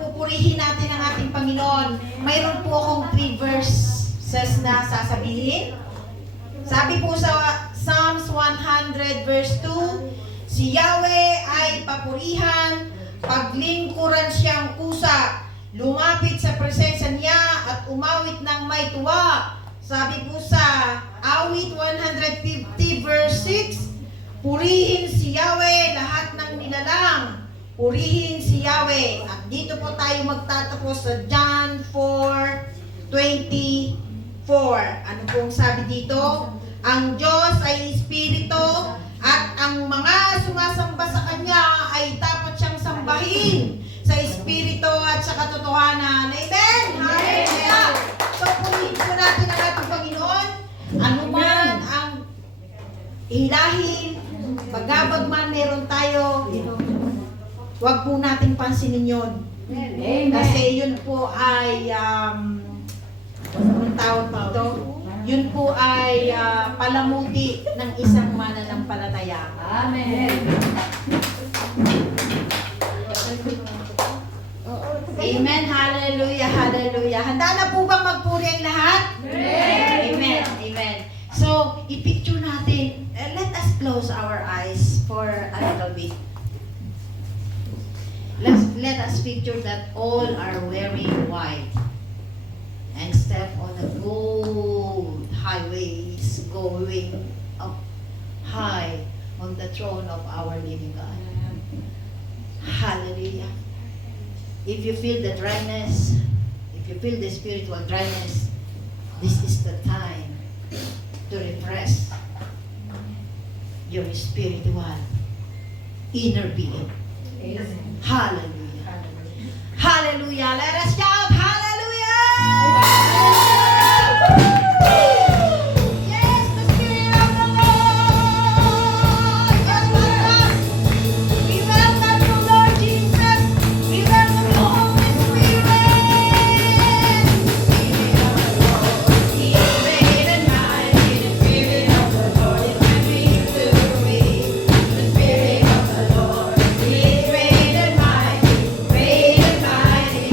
pupurihin natin ang ating Panginoon. Mayroon po akong 3 verses na sasabihin. Sabi po sa Psalms 100 verse 2, si Yahweh ay papurihan, paglingkuran siyang kusa, lumapit sa presensya niya at umawit ng may tuwa. Sabi po sa Awit 150 verse 6, purihin si Yahweh lahat ng nilalang. Purihin si Yahweh. At dito po tayo magtatapos sa John 4:24. Ano pong sabi dito? Ang Diyos ay Espiritu at ang mga sumasamba sa Kanya ay dapat siyang sambahin sa Espiritu at sa katotohanan. Amen? Hallelujah! So, purihin po natin ang ating Panginoon. Ano man ang ilahin, pagabag man meron tayo, huwag po natin pansinin yun. Amen. Kasi yun po ay, anong tawag dito? Yun po ay palamuti ng isang mananampalataya. Amen. Amen. Hallelujah. Hallelujah. Handa na po bang magpuri ang lahat? Amen. Amen. So, i-picture natin. Let us close our eyes for a little bit. Let us picture that all are wearing white and step on the gold highways going up high on the throne of our living God. Hallelujah. If you feel the dryness, if you feel the spiritual dryness, this is the time to refresh your spiritual inner being. Hallelujah. Hallelujah. Let us shout hallelujah. Yes, the Spirit of the Lord. Yes, welcome. We welcome you, Lord Jesus. We welcome you, Holy Spirit. He is great and mighty. The Spirit of the Lord is coming to me. The Spirit of the Lord is great and mighty. Great and mighty.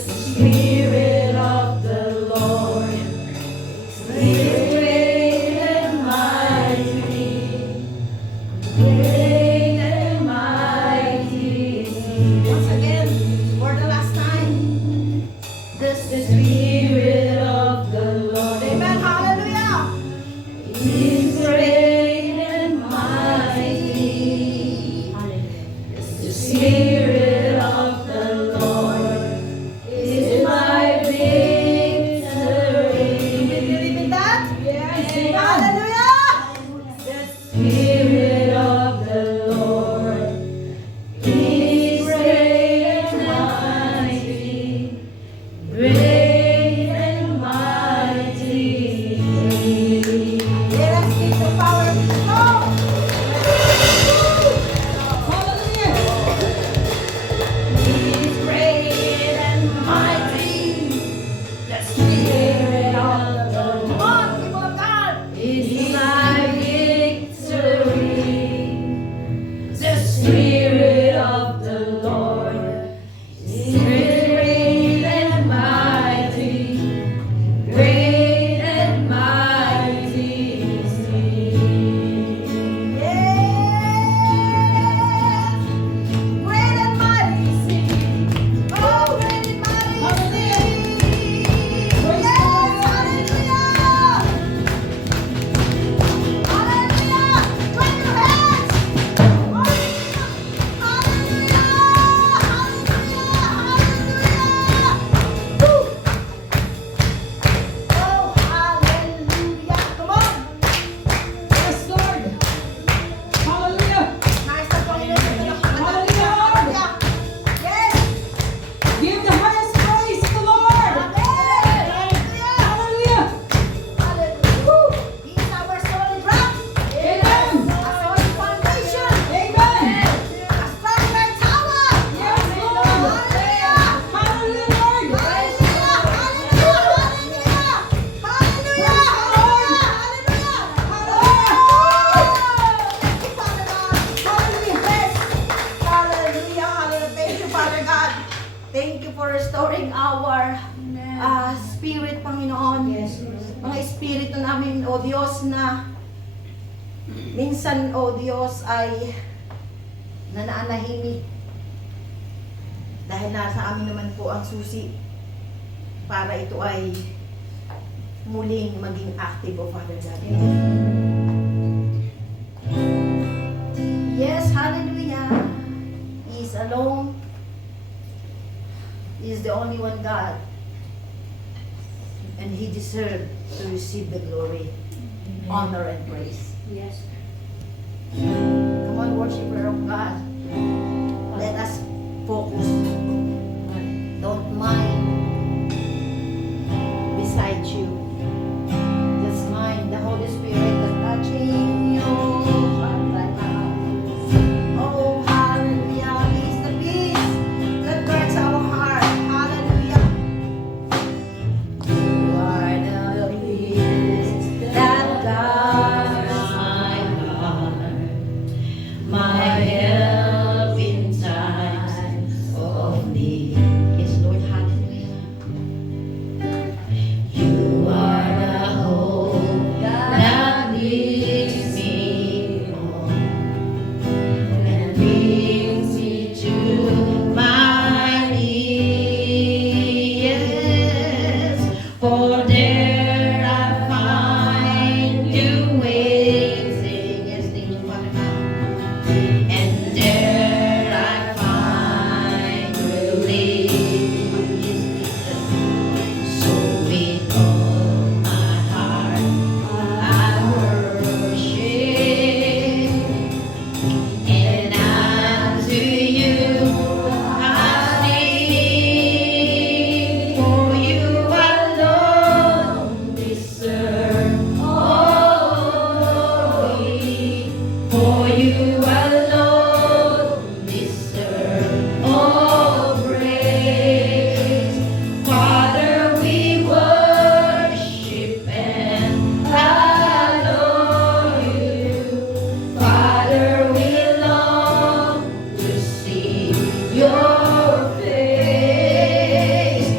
Spirit of the Lord is great and mighty. Great and mighty is He. Once again, for the last time. The Spirit of the Lord Amen. Hallelujah. is great and mighty. The Spirit of the Lord is my victory. Can you repeat that? Yes. Hallelujah. The Spirit of the Lord is great and mighty. Great and mighty is He. Let us give the power of the Lord. He's great and mighty. The Spirit of the Come on, people of God. is my victory. The Spirit of the Lord is great and mighty. Great and mighty is He. Yes. Great and mighty is He. Oh, great and mighty is He. Yes, hallelujah. Hallelujah. Clap your hands. Hallelujah. Hallelujah. Woo. Oh, hallelujah. Come on. Yes, Lord. Hallelujah. Nice na Panginoon ito ng Hallelujah. Hallelujah. Yes. Give the highest praise to the Lord. Amen. Hallelujah. Hallelujah. Hallelujah. Woo. He is our solid rock. Amen. A solid foundation. Amen. A stronger tower. Yes, Lord. Hallelujah. Hallelujah, Lord. Hallelujah. Hallelujah. Hallelujah. Hallelujah. Hallelujah. Thank you, Father God. Thank you for restoring our spirit, Panginoon. Mga espiritu namin, O Diyos, na minsan, O Diyos, ay nanaanahimik. Dahil nasa amin naman po ang susi para ito ay muling maging active, O Father God. Yes, hallelujah. He is alone. He is the only one God. And He deserves to receive the glory, honor, and praise. Yes. Come on, worshiper of God. Let us focus. Don't mind beside you. Just mind the Holy Spirit that's touching you. Oh, hallelujah. He is the peace that guards our heart. Hallelujah. You are the peace that guards my heart. My help in times of need. Yes, Lord, hallelujah. You are the hope that leads me on and brings me to my knees. Yes, for there I find you waiting. Yes, thank you, Father God. And there I find relief. So with all my heart I worship, and unto you I sing. For you alone deserve all glory. For you alone deserve all praise. Father, we worship and adore you. Father, we long to see your face.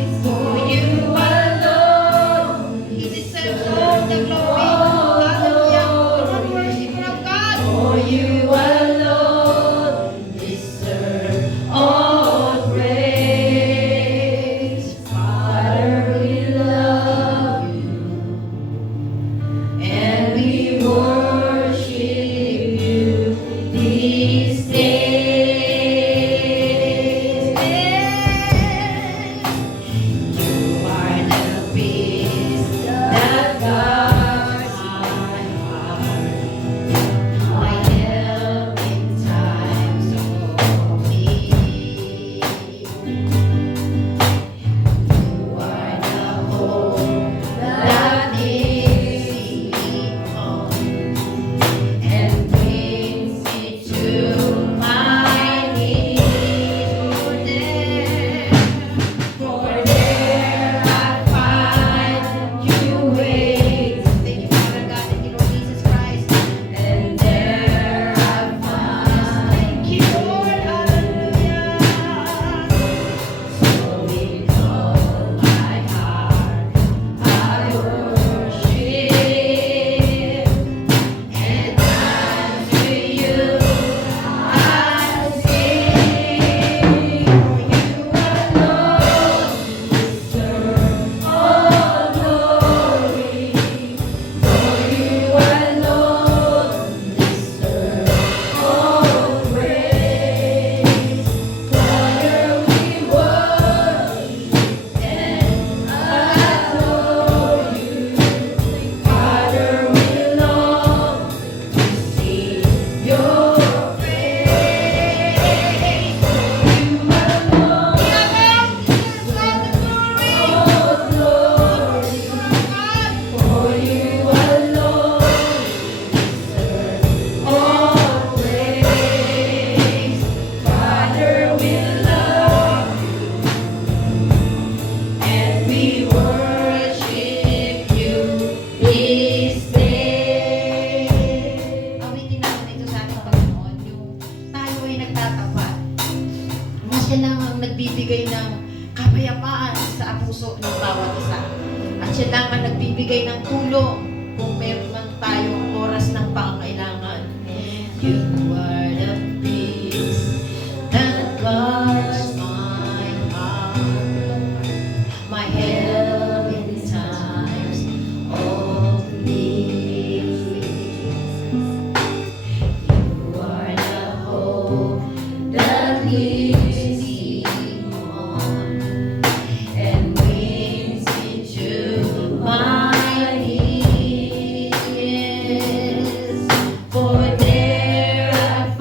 nagbibigay ng kapayapaan sa puso ng bawat isa. At siya lang ang nagbibigay ng tulong kung meron man tayong oras ng pangailangan. You are the peace that guards my heart, my help in times of need. You are the hope that leads me on and brings me to my knees. For there I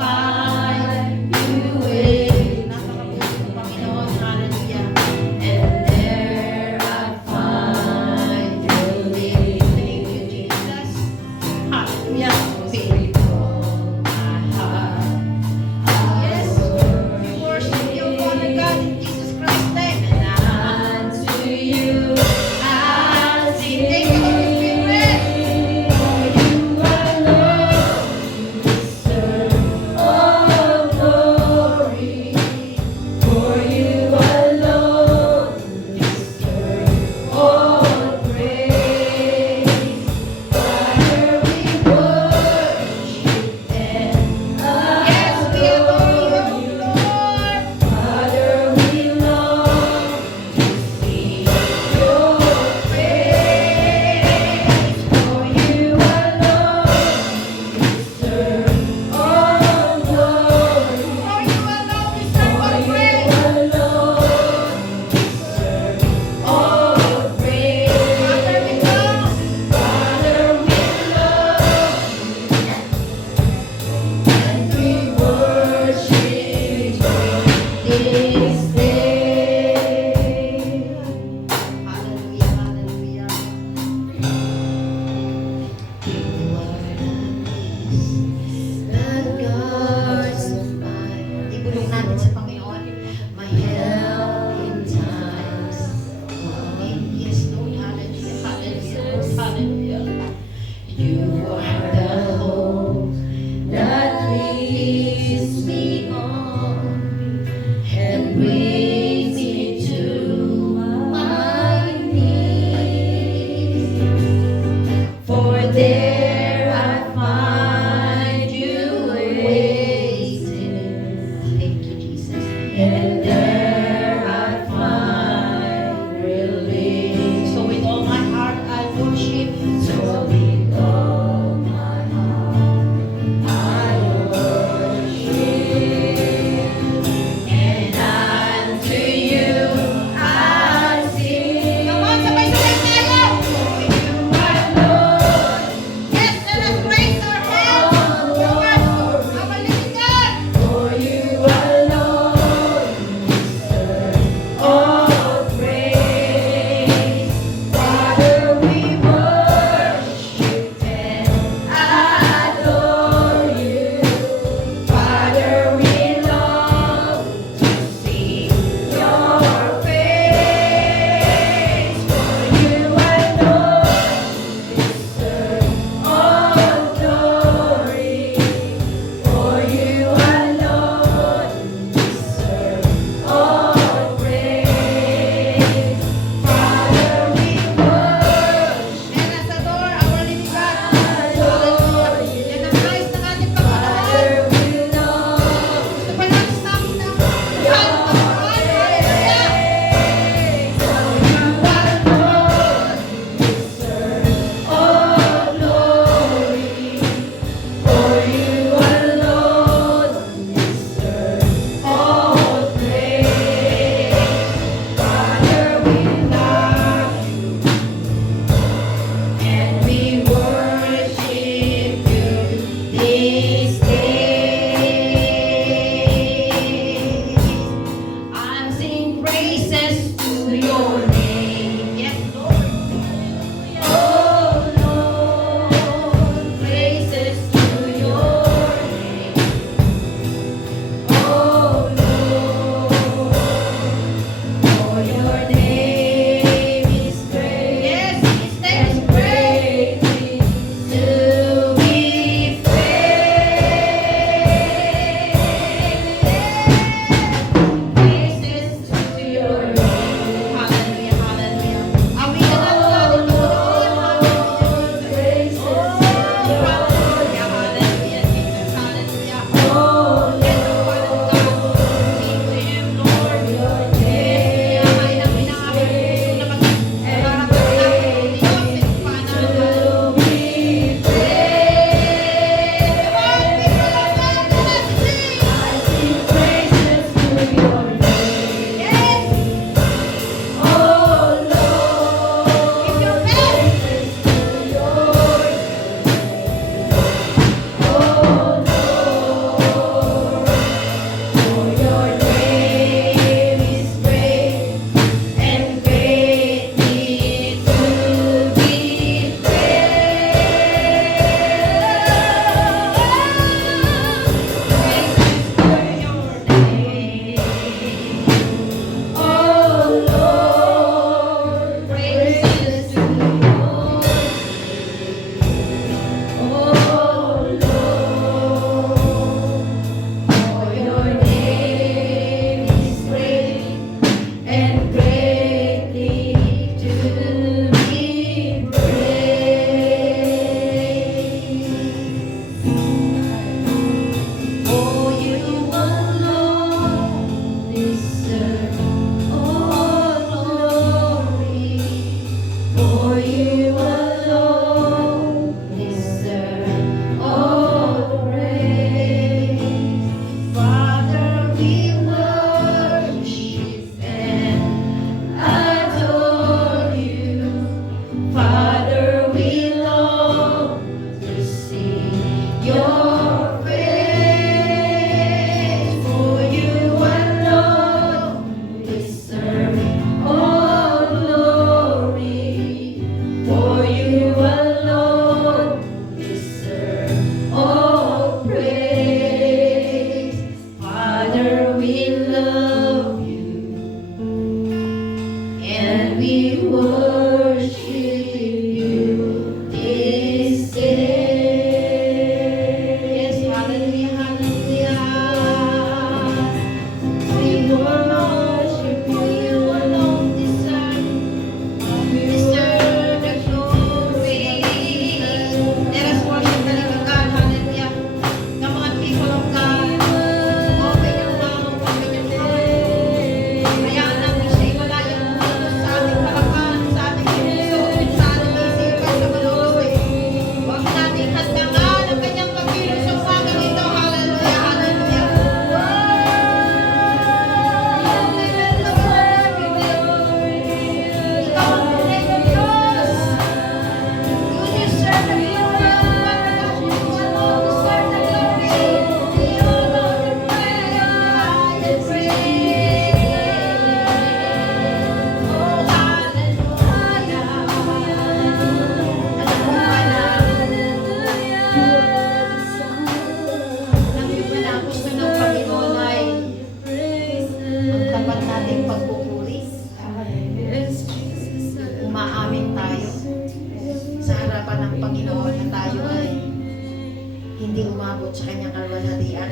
at sa kanyang kalwalhatian.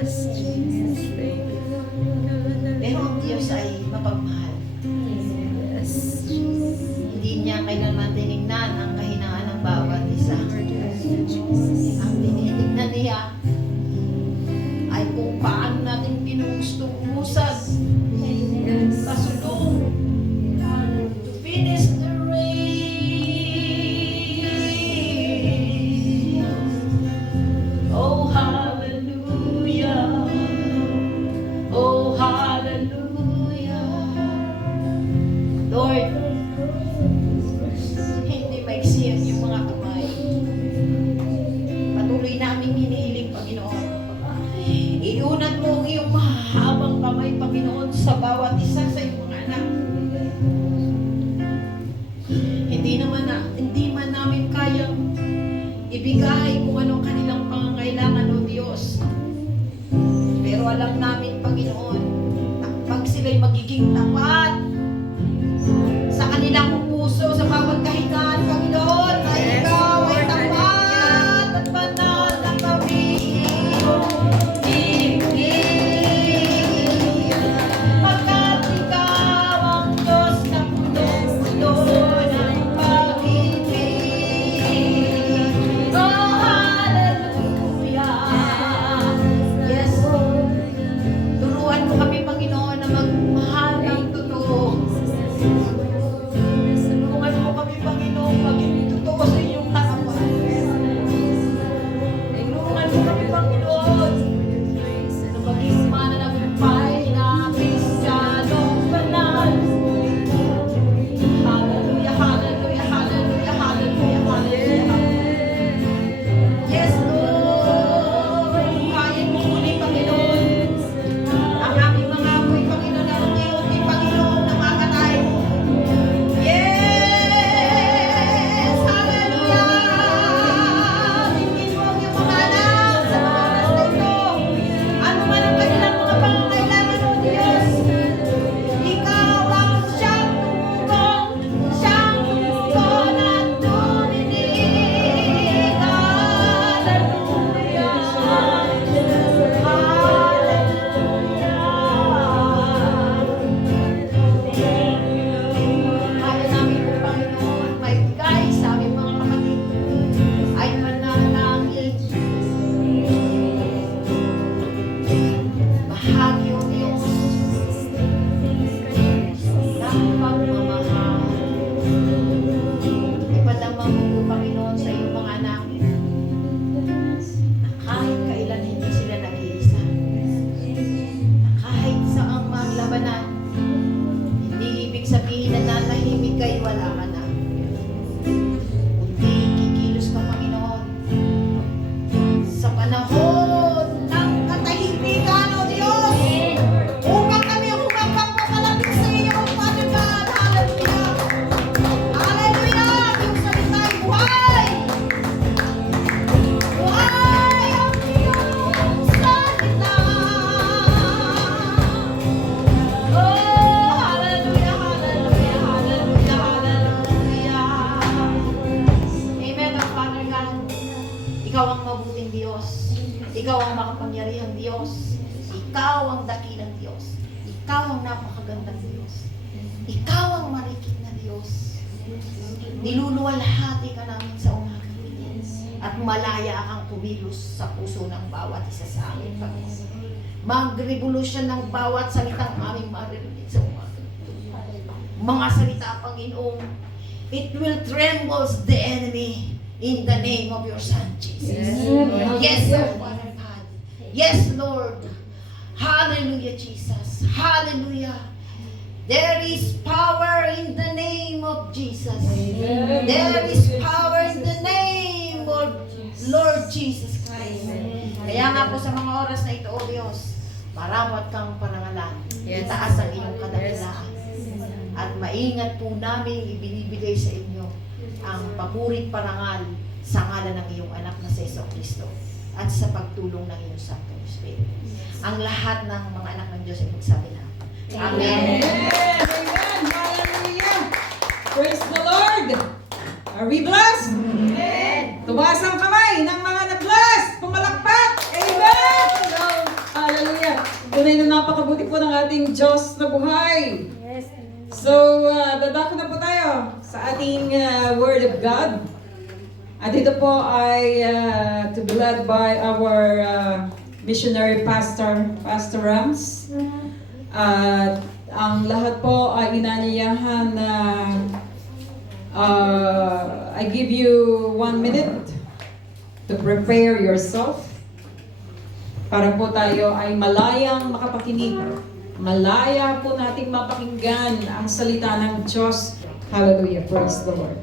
Pero ang Diyos ay mapagmahal. Hindi niya kailanman tinignan ang kahinaan ng bawat isa. Ang tinitignan niya ay kung paano natin ginustong umusad, kasulong, to finish the race. Oh, hallelujah. Oh, hallelujah. Lord, hindi maigsiyan yung mga kamay. Patuloy namin hinihiling, Panginoon. Iunat mo ang iyong mahabang kamay, Panginoon, sa bawat isa sa iyong mga anak. Hindi man namin kayang ibigay kung anong kanilang pangangailangan, O Diyos. Pero alam namin, Panginoon, na pag sila'y magiging tapat sa kanilang puso, sa bawat kahingaan, Panginoon, na ikaw ay tapat at banal na kami. Pagkat ikaw ang Diyos na puno ng pag-ibig. Oh, hallelujah. Yes, turuan mo kami, Panginoon, na magmahal ng totoo. Tulungan mo kami, Panginoon, maging totoo sa iyong harapan. Tulungan mo kami, Panginoon, na maging mananagumpay na Kristiyanong banal. Hallelujah, hallelujah, hallelujah, hallelujah, hallelujah. Yes, Lord. Kain mo muli, Panginoon. Ang aming mga apoy, Panginoon, na unti-unti, Panginoon, namakatay. Yes! Hallelujah! Tingin mo ang iyong mga anak sa mga oras na ito. Ano man ang kanilang mga pangangailangan, O Diyos. Ikaw ang siyang tumugon at tuminig. Hallelujah! Kaya namin po, Panginoon, maibigay sa aming mga kapatid ay manalangin. Bahagi, O Diyos, ng pagmamahal. Ipadama mo po, Panginoon, sa iyong mga anak na kahit kailan hindi sila nag-iisa. Na kahit saang maglabanan, hindi ibig sabihin na nanahimik kayo, wala ka na. Kundi kikilos ka, Panginoon, sa panahon ng katahimikan, O Diyos, upang kami humapagpapalapit sa iyo, Father God. Hallelujah! Hallelujah! Yung salita ay buhay! Buhay ang iyong salita! Oh, hallelujah, hallelujah, hallelujah, hallelujah. Amen, O Father God. Ikaw ang mabuting Diyos. Ikaw ang makapangyarihang Diyos. Ikaw ang dakilang Diyos. Ikaw ang napakagandang Diyos. Ikaw ang marikit na Diyos. Niluluwalhati ka namin sa umaga. At malaya kang kumilos sa puso ng bawat isa sa amin, Panginoon. Magrevolusyon ng bawat salitang aming maririnig sa umaga. Mga salita, Panginoon, it will trembles the enemy in the name of your Son, Jesus. Yes, Lord, Father God. Yes, Lord. Hallelujah, Jesus. Hallelujah. There is power in the name of Jesus. There is power in the name of Lord Jesus Christ. Kaya nga po sa mga oras na ito, O Diyos, marawat kang panangalan. Itaas ang iyong kadakilaan. At maingat po namin ibinibigay sa inyo ang papurit parangal sa ngalan ng iyong anak na si Jesucristo at sa pagtulong ng iyong Santong Espiritu. Ang lahat ng mga anak ng Diyos ay magsabi na, Amen. Amen. Hallelujah. Praise the Lord. Are we blessed? Amen. Tumaas ang kamay ng mga nag-bless. Pumalakpak. Amen. tunay na napakabuti po ng ating Diyos na buhay. So, dadako na po tayo sa ating Word of God. At ito po ay to be led by our missionary pastor, Pastor Rams. At ang lahat po ay inanyayahan na I give you 1 minute to prepare yourself para po tayo ay malayang makapakinig. Malaya po nating mapakinggan ang salita ng Diyos. Hallelujah. Praise the Lord.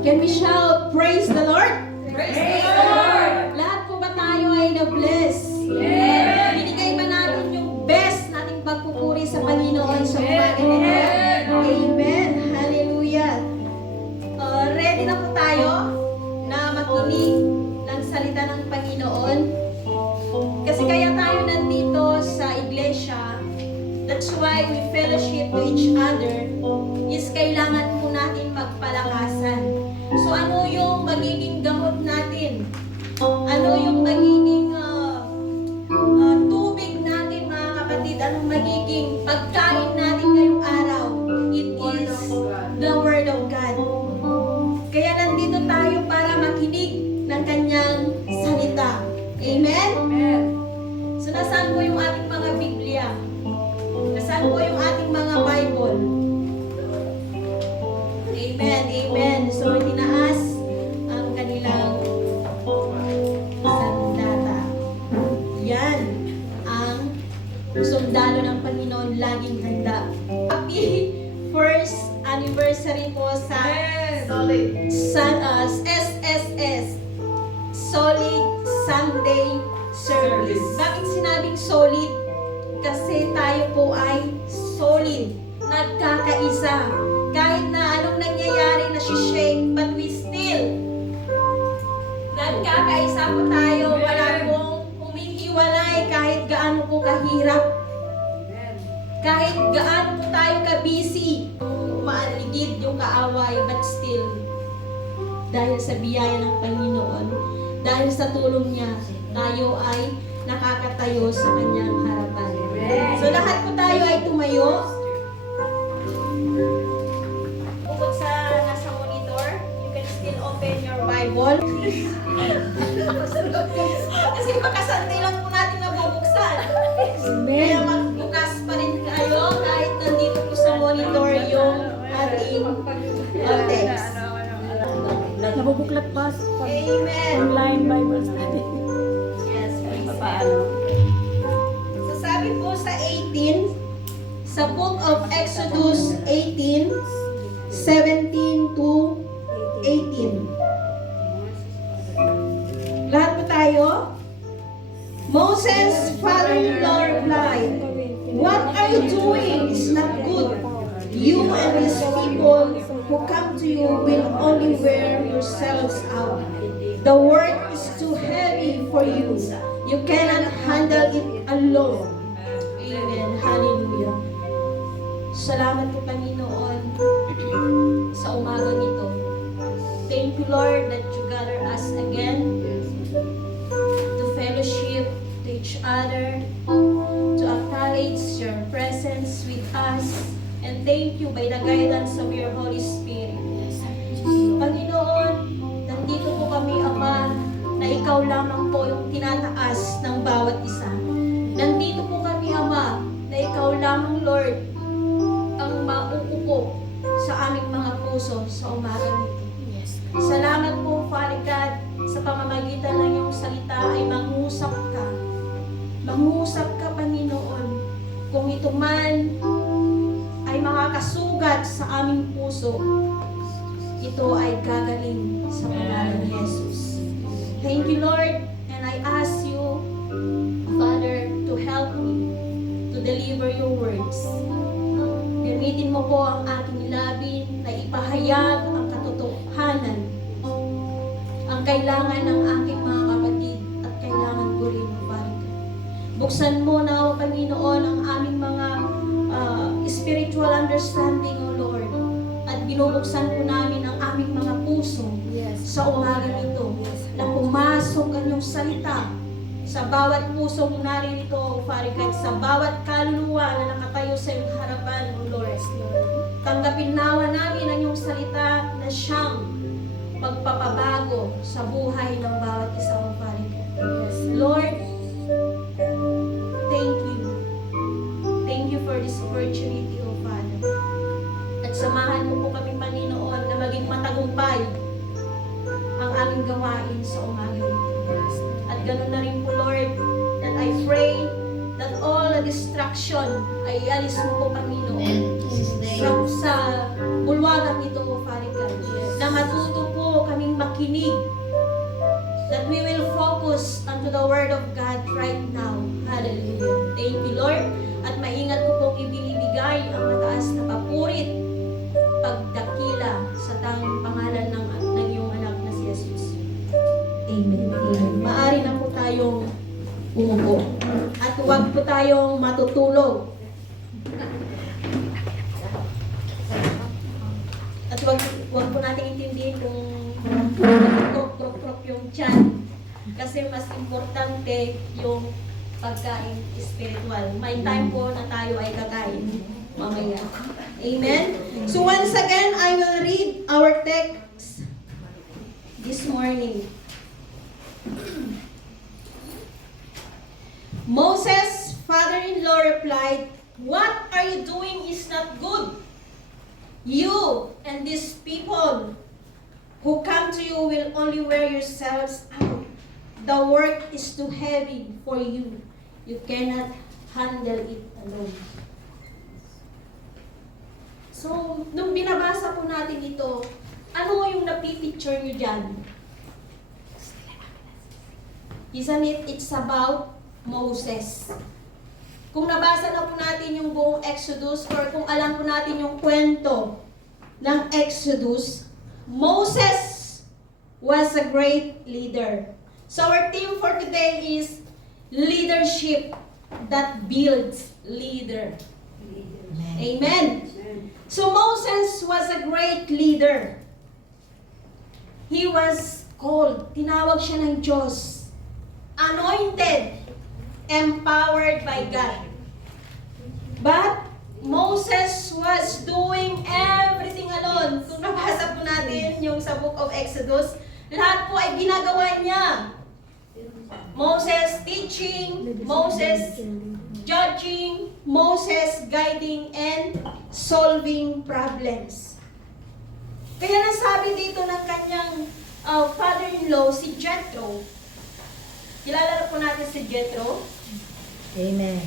Can we shout, praise the Lord? Praise the Lord! Lahat po ba tayo ay na-bless? Yes! Binigay ba natin yung best nating pagpupuri sa Panginoon sa umaga nito? Amen! Hallelujah! Ready na po tayo na makinig ng salita ng Panginoon? Kasi kaya tayo nandito sa iglesia, that's why we fellowship to each other, is kailangan po natin magpalakasan. So ano yung magiging gamot natin? Ano yung magiging tubig natin, mga kapatid? Anong magiging pagkain natin ngayong araw? It is the Word of God. Kaya nandito tayo para makinig ng kanyang salita. Amen? So nasaan po yung ating mga Biblia? Nasaan po yung ating mga Bible? Amen, amen. So, tinaas ang kanilang sandata. Yan ang sundalo ng Panginoon laging handa. Happy first anniversary po sa SSS, Solid Sunday Service. Bakit sinabing solid? Kasi tayo po ay solid, nagkakaisa. Kahit na anong nangyayari na shake, but we still nagkakaisa po tayo. Wala pong humihiwalay kahit gaano po kahirap. Kahit gaano po tayo ka-busy, maaligid yung kaaway, but still, dahil sa biyaya ng Panginoon, dahil sa tulong niya, tayo ay nakakatayo sa kanyang harapan. So lahat po tayo ay tumayo. Bukod sa nasa monitor, you can still open your Bible. Kasi makasantay lang po natin nabubuksan. Kaya magbukas pa rin kayo kahit nandito po sa monitor yung ating text. Nabubuklat pa pag Amen. online Bible study. Yes, praise God. Paano? So sabi po sa 18, sa book of Exodus 18, 17 to 18. Lahat po tayo? Moses' father-in-law replied, "What are you doing is not good. You and these people who come to you will only wear yourselves out. The work is too heavy for you. You cannot handle it alone." Amen. Hallelujah. Salamat po, Panginoon, sa umagang ito. Thank you, Lord, that you gather us again to fellowship to each other, to acknowledge your presence with us, and thank you by the guidance of your Holy Spirit. Panginoon, nandito po kami, Ama, na ikaw lamang po yung tinataas ng bawat isa. Nandito po kami, Ama, na ikaw lamang, Lord, ang mauupo sa aming mga puso sa umaga nito. Salamat po, Father God, sa pamamagitan ng iyong salita ay mangusap ka. Mangusap ka, Panginoon. Kung ito man ay makakasugat sa aming puso, ito ay gagaling sa pangalan ni Jesus. Thank you, Lord, and I ask you, Father, to help me to deliver your words. Gamitin mo po ang aking labin na ipahayag ang katotohanan, ang kailangan ng aking mga kapatid at kailangan ko rin, Father. Buksan mo na, O Panginoon, ang aming mga espiritu spiritual understanding, O Lord. At binubuksan po namin ang aming mga puso sa umaga nito na pumasok ang iyong salita sa bawat pusong naririto, O Father God, sa bawat kaluluwa na nakatayo sa iyong harapan, O Lord. Tanggapin nawa namin ang iyong salita na siyang magpapabago sa buhay ng bawat isa, O Father God. Lord, thank you. Thank you for this opportunity, O Father. At samahan mo po kami, Panginoon, na maging matagumpay ang aming gawain sa umaga nito. At ganun na rin po, Lord, that I pray that all the distraction ay ialis mo po, Panginoon, sa bulwagang ito, O Father God. Na matuto po kaming makinig, that we will focus unto the Word of God right now. Hallelujah. Thank you, Lord. At maingat ko pong ibinibigay ang mataas na papurit, pagdakila sa tanging pangalan ng iyong anak na si Jesus. Amen. Amen. Maari na po tayong umupo. At huwag po tayong matutulog. At huwag po natin intindihin kung krok yung tiyan. Kasi mas importante yung pagkain spiritual. May time po na tayo ay kakain mamaya. Amen? So once again, I will read our text this morning. Moses' father-in-law replied, "What are you doing is not good. You and these people who come to you will only wear yourselves out. The work is too heavy for you. You cannot handle it alone." So, nung binabasa po natin ito, ano yung napipicture nyo dyan? Isn't it? It's about Moses. Kung nabasa na po natin yung buong Exodus, or kung alam po natin yung kwento ng Exodus, Moses was a great leader. So our theme for today is leadership that builds leader. Amen. So Moses was a great leader. He was called, tinawag siya ng Diyos, anointed, empowered by God. But Moses was doing everything alone. Kung nabasa po natin yung sa book of Exodus, lahat po ay ginagawa niya. Moses teaching, Moses judging, Moses guiding, and solving problems. Kaya nasabi dito ng kanyang father-in-law, si Jethro. Kilala na po natin si Jethro? Amen.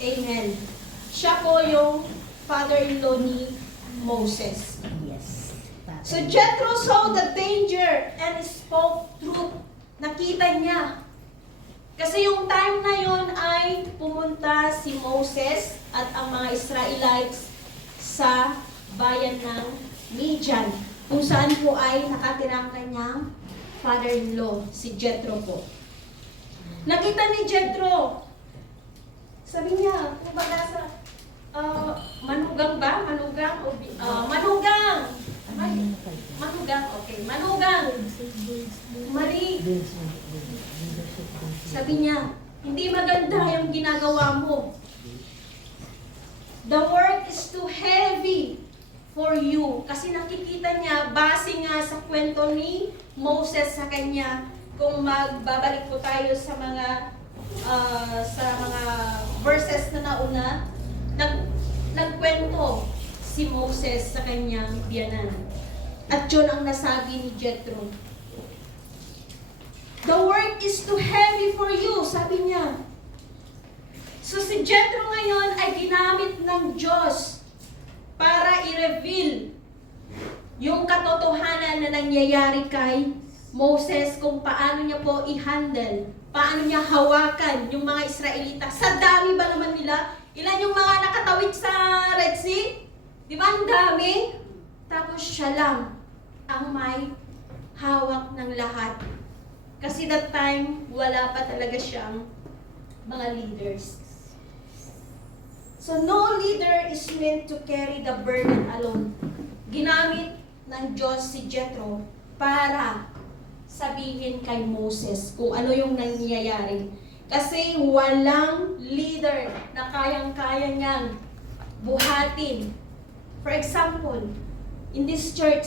Amen. Siya po yung father-in-law ni Moses. Yes. So Jethro saw the danger and spoke truth. Nakita niya. Kasi yung time na yon ay pumunta si Moses at ang mga Israelites sa bayan ng Midian, kung saan po ay nakatira ang kanyang father-in-law, si Jethro po. Nakita ni Jethro, sabi niya, kung bagasa, manugang ba? Manugang? Manugang! Ay, manugang, okay. Manugang! Mali! Sabi niya, hindi maganda yung ginagawa mo. The work is too heavy for you. Kasi nakikita niya, base nga sa kwento ni Moses sa kanya, kung magbabalik po tayo sa mga verses na nauna, nagkwento si Moses sa kanyang biyanan. At yun ang nasabi ni Jethro. The work is too heavy for you, sabi niya. So si Jethro ngayon ay ginamit ng Diyos para i-reveal yung katotohanan na nangyayari kay Moses, kung paano niya po i-handle, paano niya hawakan yung mga Israelita. Sa dami ba naman nila? Ilan yung mga nakatawid sa Red Sea? Di ba ang dami? Tapos siya lang ang may hawak ng lahat. Kasi that time, wala pa talaga siyang mga leaders. So no leader is meant to carry the burden alone. Ginamit ng Diyos si Jethro para sabihin kay Moses kung ano yung nangyayari. Kasi walang leader na kayang-kaya niyang buhatin. For example, in this church,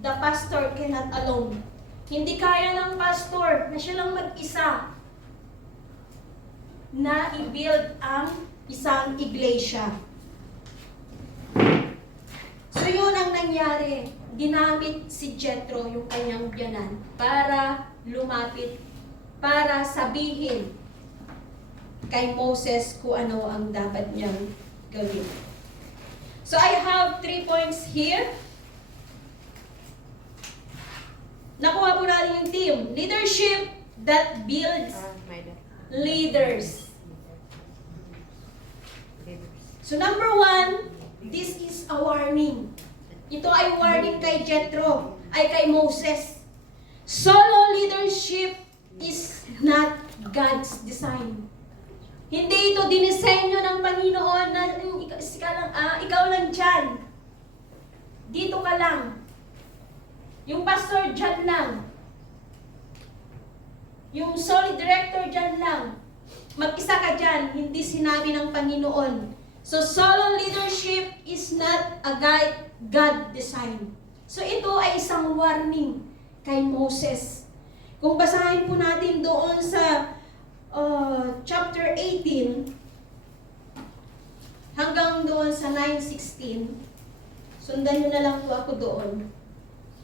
the pastor cannot alone. Hindi kaya ng pastor na siya lang mag-isa na i-build ang isang iglesia. So yun ang nangyari. Ginamit si Jethro yung kanyang biyanan para lumapit, para sabihin kay Moses kung ano ang dapat niyang gawin. So I have 3 points here. Nakuha po natin yung team. Leadership that builds leaders. So number 1, this is a warning. Ito ay warning kay Jethro, ay kay Moses. Solo leadership is not God's design. Hindi ito dinisenyo ng Panginoon na ikaw lang dyan. Dito ka lang. Yung pastor dyan lang. Yung solid director dyan lang. Mag-isa ka dyan. Hindi sinabi ng Panginoon. So solo leadership is not a God design. So ito ay isang warning kay Moses. Kung basahin po natin doon sa chapter 18 hanggang doon sa 9:16, sundan nyo na lang po ako doon.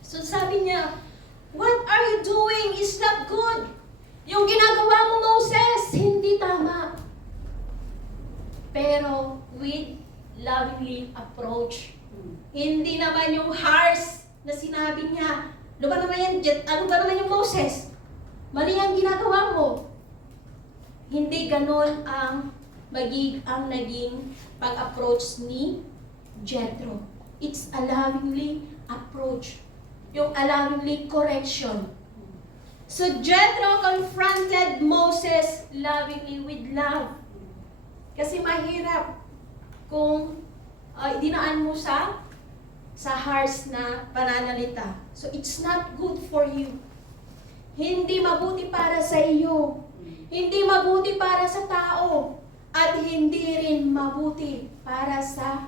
So sabi niya, what are you doing is not good. Yung ginagawa mo, Moses, hindi tama. Pero with lovingly approach. Hindi naman yung harsh na sinabi niya, ano ba naman yung Moses? Mali ang ginagawa mo. Hindi ganon ang naging pag-approach ni Jethro. It's a lovingly approach. Yung a lovingly correction. So Jethro confronted Moses lovingly with love. Kasi mahirap kung dinaan mo sa harsh na pananalita. So it's not good for you. Hindi mabuti para sa iyo. Hindi mabuti para sa tao. At hindi rin mabuti para sa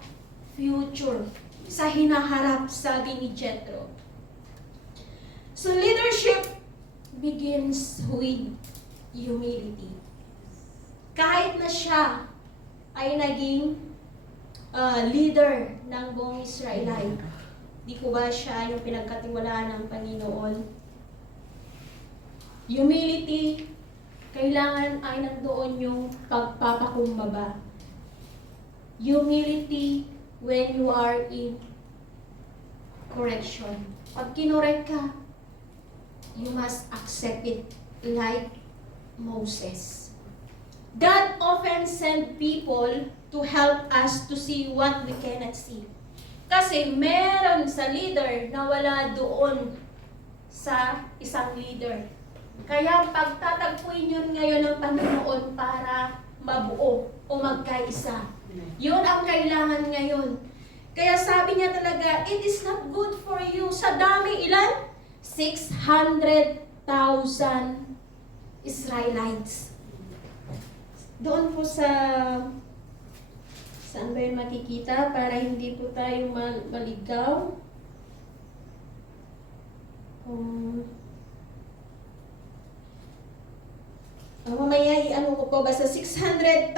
future. Sa hinaharap, sabi ni Jethro. So leadership begins with humility. Kahit na siya ay naging leader ng buong Israelite, di ko ba siya yung pinagkatiwalaan ng Panginoon? Humility, kailangan ay nandoon yung pagpapakumbaba. Humility when you are in correction. Pag kinorek ka, you must accept it like Moses. God often send people to help us to see what we cannot see. Kasi meron sa leader na wala doon sa isang leader. Kaya pagtatagpuin yun ngayon ng Panginoon para mabuo o magkaisa. Yun ang kailangan ngayon. Kaya sabi niya talaga, it is not good for you. Sa dami, ilan? 600,000 Israelites. Doon po saan ba yun makikita para hindi po tayo maligaw? Mamaya ko po, basta 600,000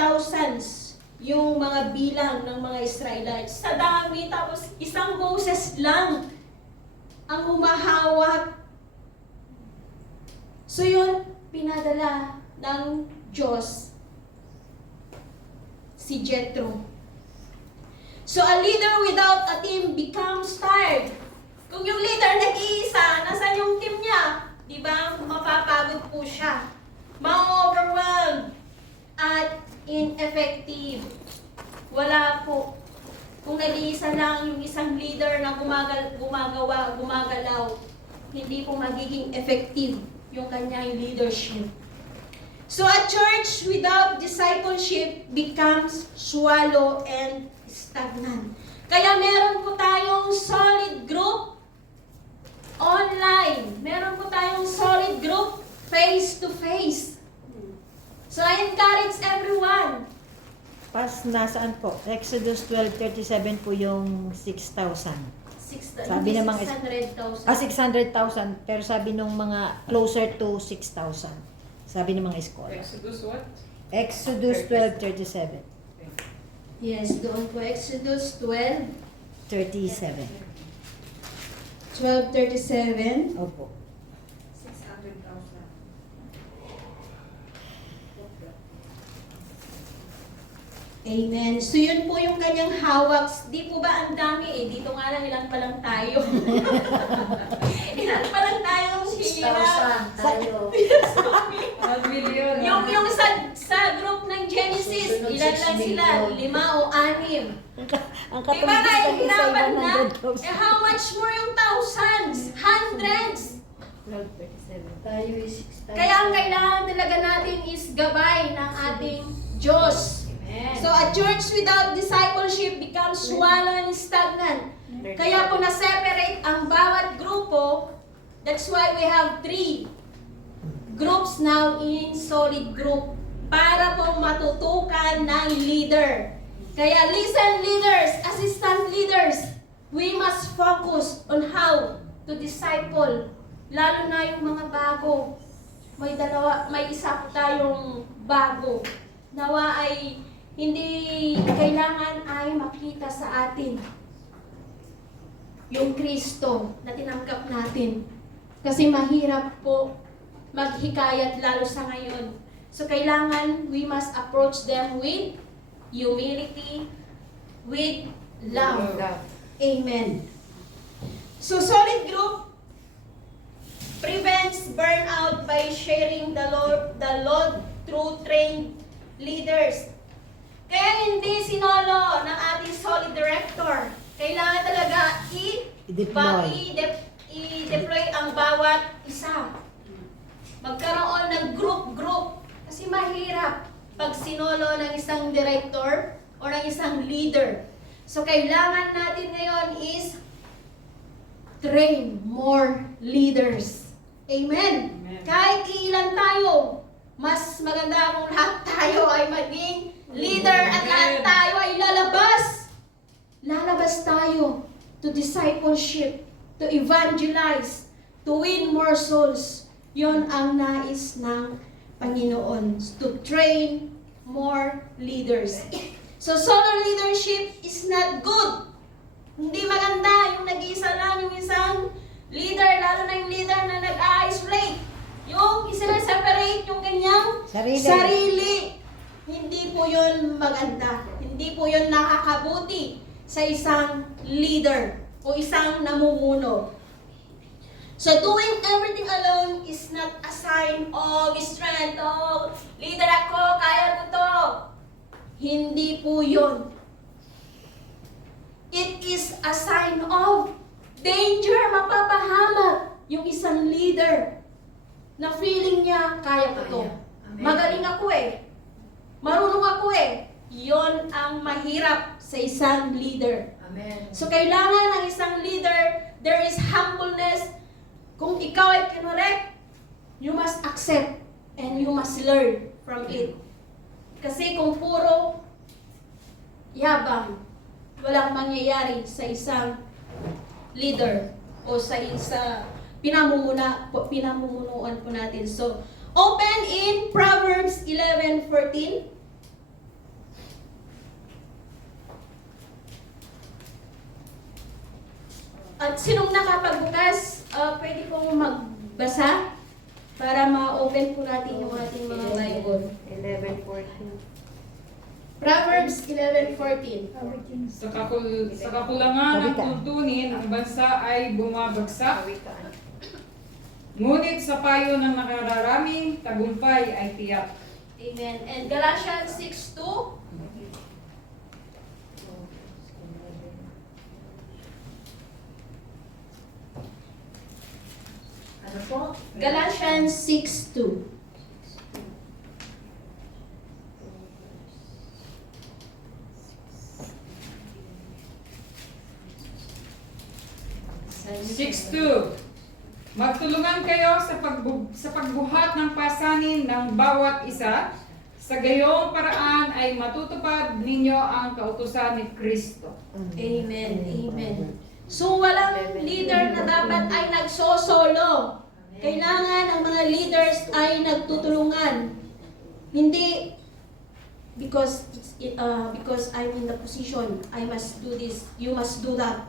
yung mga bilang ng mga Israelites. Sa dami, tapos isang Moses lang ang humahawak. So yun, pinadala ng Diyos si Jethro. So a leader without a team becomes tired. Kung yung leader nag-iisa, nasaan yung team niya? Di ba? Mapapagod po siya. Ma-overwhelmed at ineffective. Wala po. Kung nag-iisa lang yung isang leader na gumagalaw, hindi po magiging effective yung kanyang leadership. So a church without discipleship becomes swallow and stagnant. Kaya meron po tayong solid group online. Meron po tayong solid group face to face. So I encourage everyone. Pas nasaan po? Exodus 12:37 po yung 6,000. Sabi ng mga 600,000. 600,000 pero sabi nung mga closer to 6,000. Sabi ng mga scholar. Exodus what? Exodus 12:37. Yes, doon po Exodus 12, 37. 12:37. Opo. Amen. So yun po yung kanyang hawak. Di po ba ang dami eh? Dito nga lang ilan pa lang tayo. Ilan pa lang tayong hirap. tayo. 1 million. Yung sa group ng Genesis, ilan lang sila? 5 o 6. Ang Diba nahihirapan na? Eh how much more yung thousands? Hundreds? Tayo is 6,000. Kaya ang kailangan talaga natin is gabay ng ating Diyos. So a church without discipleship becomes swallow and stagnant. Kaya po na-separate ang bawat grupo. That's why we have 3 groups now in solid group para po matutukan ng leader. Kaya listen leaders, assistant leaders, we must focus on how to disciple. Lalo na yung mga bago. May isa po tayong bago. Nawa ay hindi kailangan ay makita sa atin yung Kristo na tinanggap natin. Kasi mahirap po maghikayat lalo sa ngayon. So kailangan we must approach them with humility, with love. Amen. So solid group prevents burnout by sharing the Lord through trained leaders. Kaya hindi sinolo ng ating solid director. Kailangan talaga i-deploy ang bawat isa. Magkaroon ng group. Kasi mahirap pag sinolo ng isang director o ng isang leader. So kailangan natin ngayon is train more leaders. Amen. Kahit ilan tayo, mas maganda kung lahat tayo ay maging leader at lahat tayo ay lalabas. Lalabas tayo to discipleship, to evangelize, to win more souls. Yon ang nais ng Panginoon, to train more leaders. So solo leadership is not good. Hindi maganda yung nag-iisa lang, yung isang leader, lalo na yung leader na nag-isolate. Yung isa-separate yung kanyang sarili. Hindi po yun maganda. Hindi po yun nakakabuti sa isang leader o isang namumuno. So doing everything alone is not a sign of strength. Oh, leader ako, kaya ko to. Hindi po yun. It is a sign of danger, mapapahamak yung isang leader na feeling niya, kaya ko to. Magaling ako eh. Marunong ako eh. Yon ang mahirap sa isang leader. Amen. So kailangan ng isang leader, there is humbleness. Kung ikaw ay kinorek, you must accept and you must learn from it. Kasi kung puro yabang, walang mangyayari sa isang leader o sa pinamumunuan po natin. So, open in Proverbs 11:14. At sinong nakapagbukas, pwede pong magbasa para ma-open po natin yung ating mga Bible. 11:14. Proverbs 11:14. Sa kakulangan ng tuntunin, ang bansa ay bumabagsak. Ngunit sa payo ng nakararami, tagumpay ay tiyak. Amen. And Galatians 6:2. Ano po? Galatians 6:2. 6:2. Magtulungan kayo sa pagbuhat ng pasanin ng bawat isa. Sa gayong paraan ay matutupad ninyo ang kautusan ni Kristo. Amen. Amen. So, walang leader na dapat ay nagsosolo. Kailangan ang mga leaders ay nagtutulungan. Hindi because I'm in the position, I must do this, you must do that.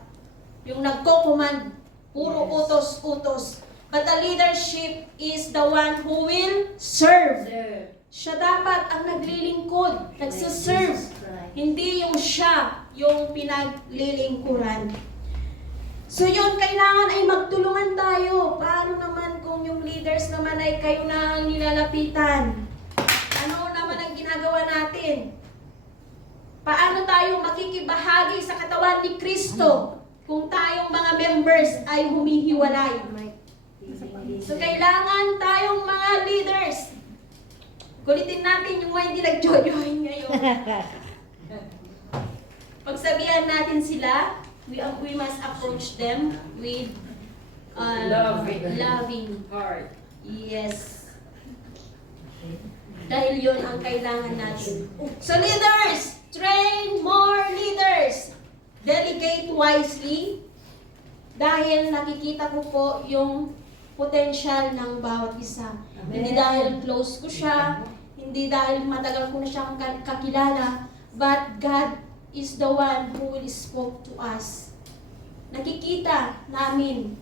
Yung nagko-command, puro utos-utos. But the leadership is the one who will serve. Siya dapat ang naglilingkod, nagsiserve. Hindi yung siya yung pinaglilingkuran. So yun, kailangan ay magtulungan tayo. Paano naman kung yung leaders naman ay kayo na ang nilalapitan? Ano naman ang ginagawa natin? Paano tayo makikibahagi sa katawan ni Kristo kung tayong mga members ay humihiwalay? So kailangan tayong mga leaders. Kulitin natin yung mga hindi nag-join ngayon. Pagsabihan natin sila, we must approach them with loving. Heart. Yes. Dahil yun ang kailangan natin. So leaders, train more leaders. Delegate wisely. Dahil nakikita ko po yung potential ng bawat isa. Hindi dahil close ko siya, hindi dahil matagal ko na siyang kakilala, but God is the one who will spoke to us. Nakikita namin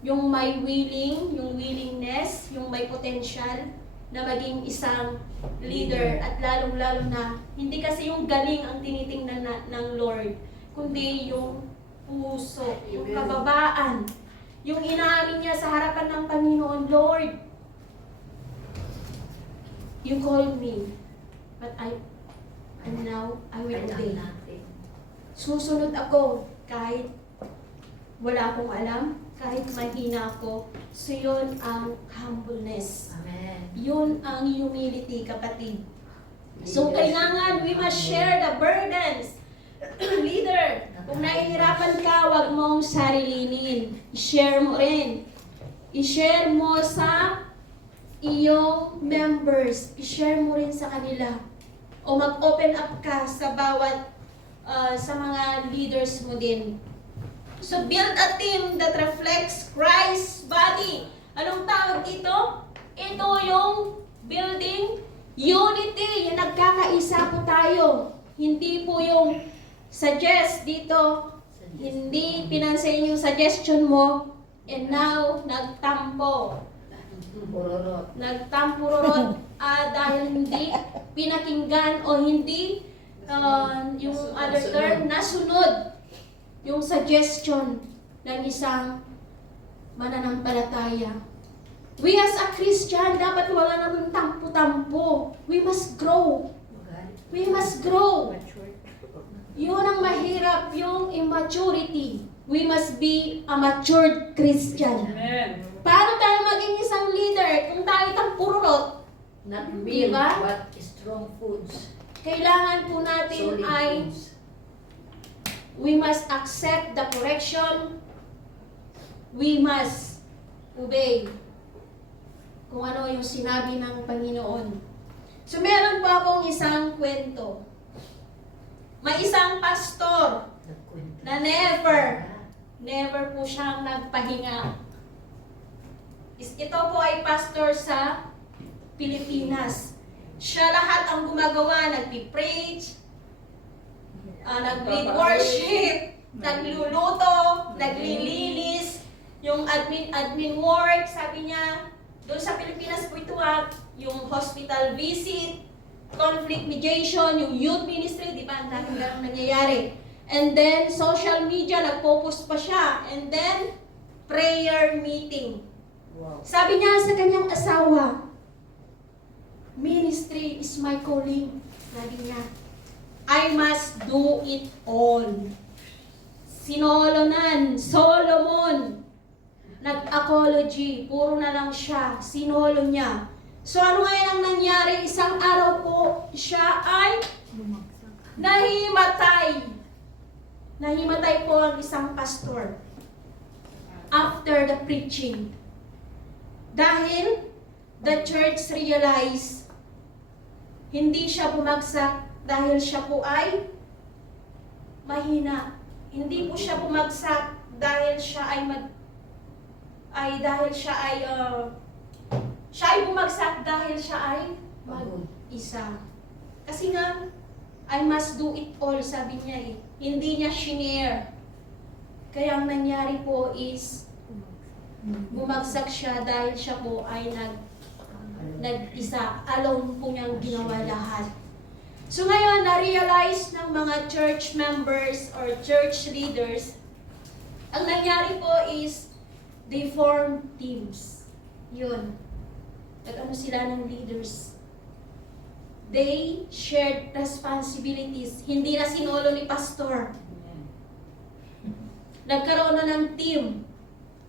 yung may willingness, yung may potential na maging isang leader, at lalong-lalo na hindi kasi yung galing ang tinitingnan ng Lord, kundi yung puso, yung kababaan, yung inaamin niya sa harapan ng Panginoon. Lord, you called me, but now I will obey. Susunod ako kahit wala akong alam, kahit mahina ako. So yun ang humbleness. Amen. Yun ang humility, kapatid. So kailangan we must share the burdens. Leader, kung nahihirapan ka, wag mong sarilinin. I-share mo rin. I-share mo sa iyong members. I-share mo rin sa kanila. O mag-open up ka sa bawat sa mga leaders mo din. So build a team that reflects Christ's body. Anong tawag dito? Ito yung building unity. Yung nagkakaisa po tayo. Hindi po yung suggest dito. Hindi pinansin yung suggestion mo. And now, nagtampo. Nagtampururot. Dahil hindi pinakinggan o hindi yung other term, nasunod yung suggestion ng isang mananampalataya. We as a Christian, dapat wala naman tampo-tampo. We must grow. We must grow. Yun ang mahirap, yung immaturity. We must be a matured Christian. Amen. Paano tayo maging isang leader kung tayo tampurot? Not Diba? milk, but strong foods. Kailangan po natin Solid ay foods. we must accept the correction. We must obey kung ano yung sinabi ng Panginoon. So meron po akong isang kwento. May isang pastor na never po siyang nagpahinga. Ito po ay pastor sa Pilipinas. Siya lahat ang gumagawa, nagpi-preach, nag-lead worship, nagluluto, naglilinis, yung admin work, sabi niya, doon sa Pilipinas po ito yung hospital visit, conflict mediation, yung youth ministry, di ba, ang daming ganun nangyayari. And then, social media, nag-focus pa siya. And then, prayer meeting. Wow. Sabi niya sa kanyang asawa, ministry is my calling. Sabi niya, I must do it all. Solomon, nag-apology, puro na lang siya, sinolo niya. So ano ngayon ang nangyari? Isang araw po, siya ay nahimatay. Nahimatay po ang isang pastor. after the preaching. Dahil the church realized hindi siya bumagsak dahil siya po ay mahina. Hindi po siya bumagsak dahil siya ay siya ay bumagsak dahil siya ay mag-isa. Kasi nga, I must do it all, sabi niya eh. Hindi niya shinare. Kaya ang nangyari po is, bumagsak siya dahil siya po ay nag-isa. Alone po niyang ginawa lahat. So ngayon, na-realize ng mga church members or church leaders, ang nangyari po is, they form teams. Yun. Nag-ano sila ng leaders. They shared responsibilities. Hindi na sinolo ni pastor. Nagkaroon na ng team.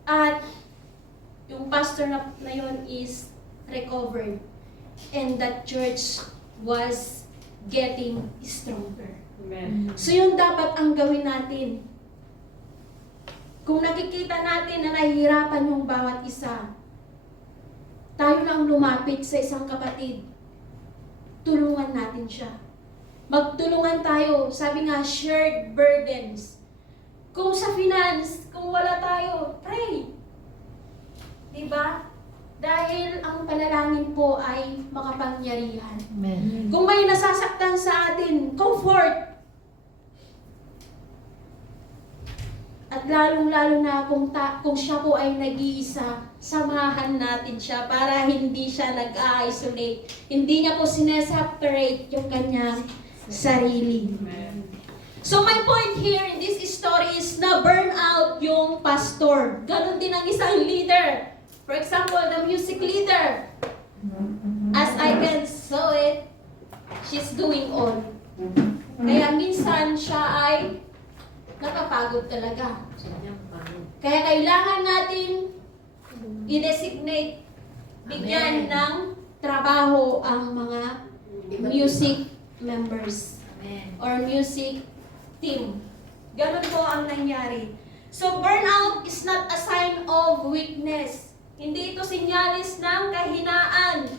At yung pastor na yun is recovered. And that church was getting stronger. Amen. So yun dapat ang gawin natin. Kung nakikita natin na nahihirapan yung bawat isa, tayo lang lumapit sa isang kapatid. Tulungan natin siya. Magtulungan tayo. Sabi nga, shared burdens. Kung sa finance, kung wala tayo, pray. Diba? Dahil ang panalangin po ay makapangyarihan. Amen. Kung may nasasaktan sa atin, comfort. At lalong-lalo na kung siya po ay nag-iisa, samahan natin siya para hindi siya nag-isolate. Hindi niya po sineseparate yung kanyang sarili. Amen. So my point here in this story is na burn out yung pastor. Ganon din ang isang leader. For example, the music leader. As I can saw it, she's doing all. Kaya minsan siya ay nakapagod talaga. Kaya kailangan natin i-designate, bigyan ng trabaho ang mga music members or music team. Ganon po ang nangyari. So burnout is not a sign of weakness. Hindi ito senyales ng kahinaan,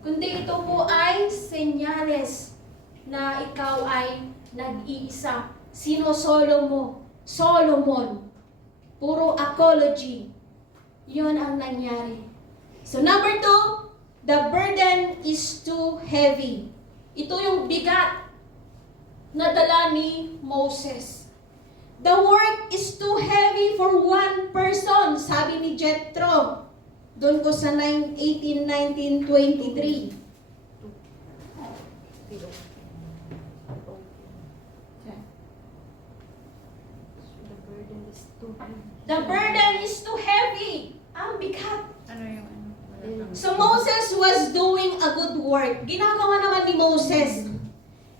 kundi ito po ay senyales na ikaw ay nag-iisa. Sino solo mo? Solomon. Puro apology. Yun ang nangyari. So number 2, the burden is too heavy. Ito yung bigat na dala ni Moses. The work is too heavy for one person, sabi ni Jethro. Doon ko sa 18:19-23. The burden is too heavy. Ang bigat. So Moses was doing a good work. Ginagawa naman ni Moses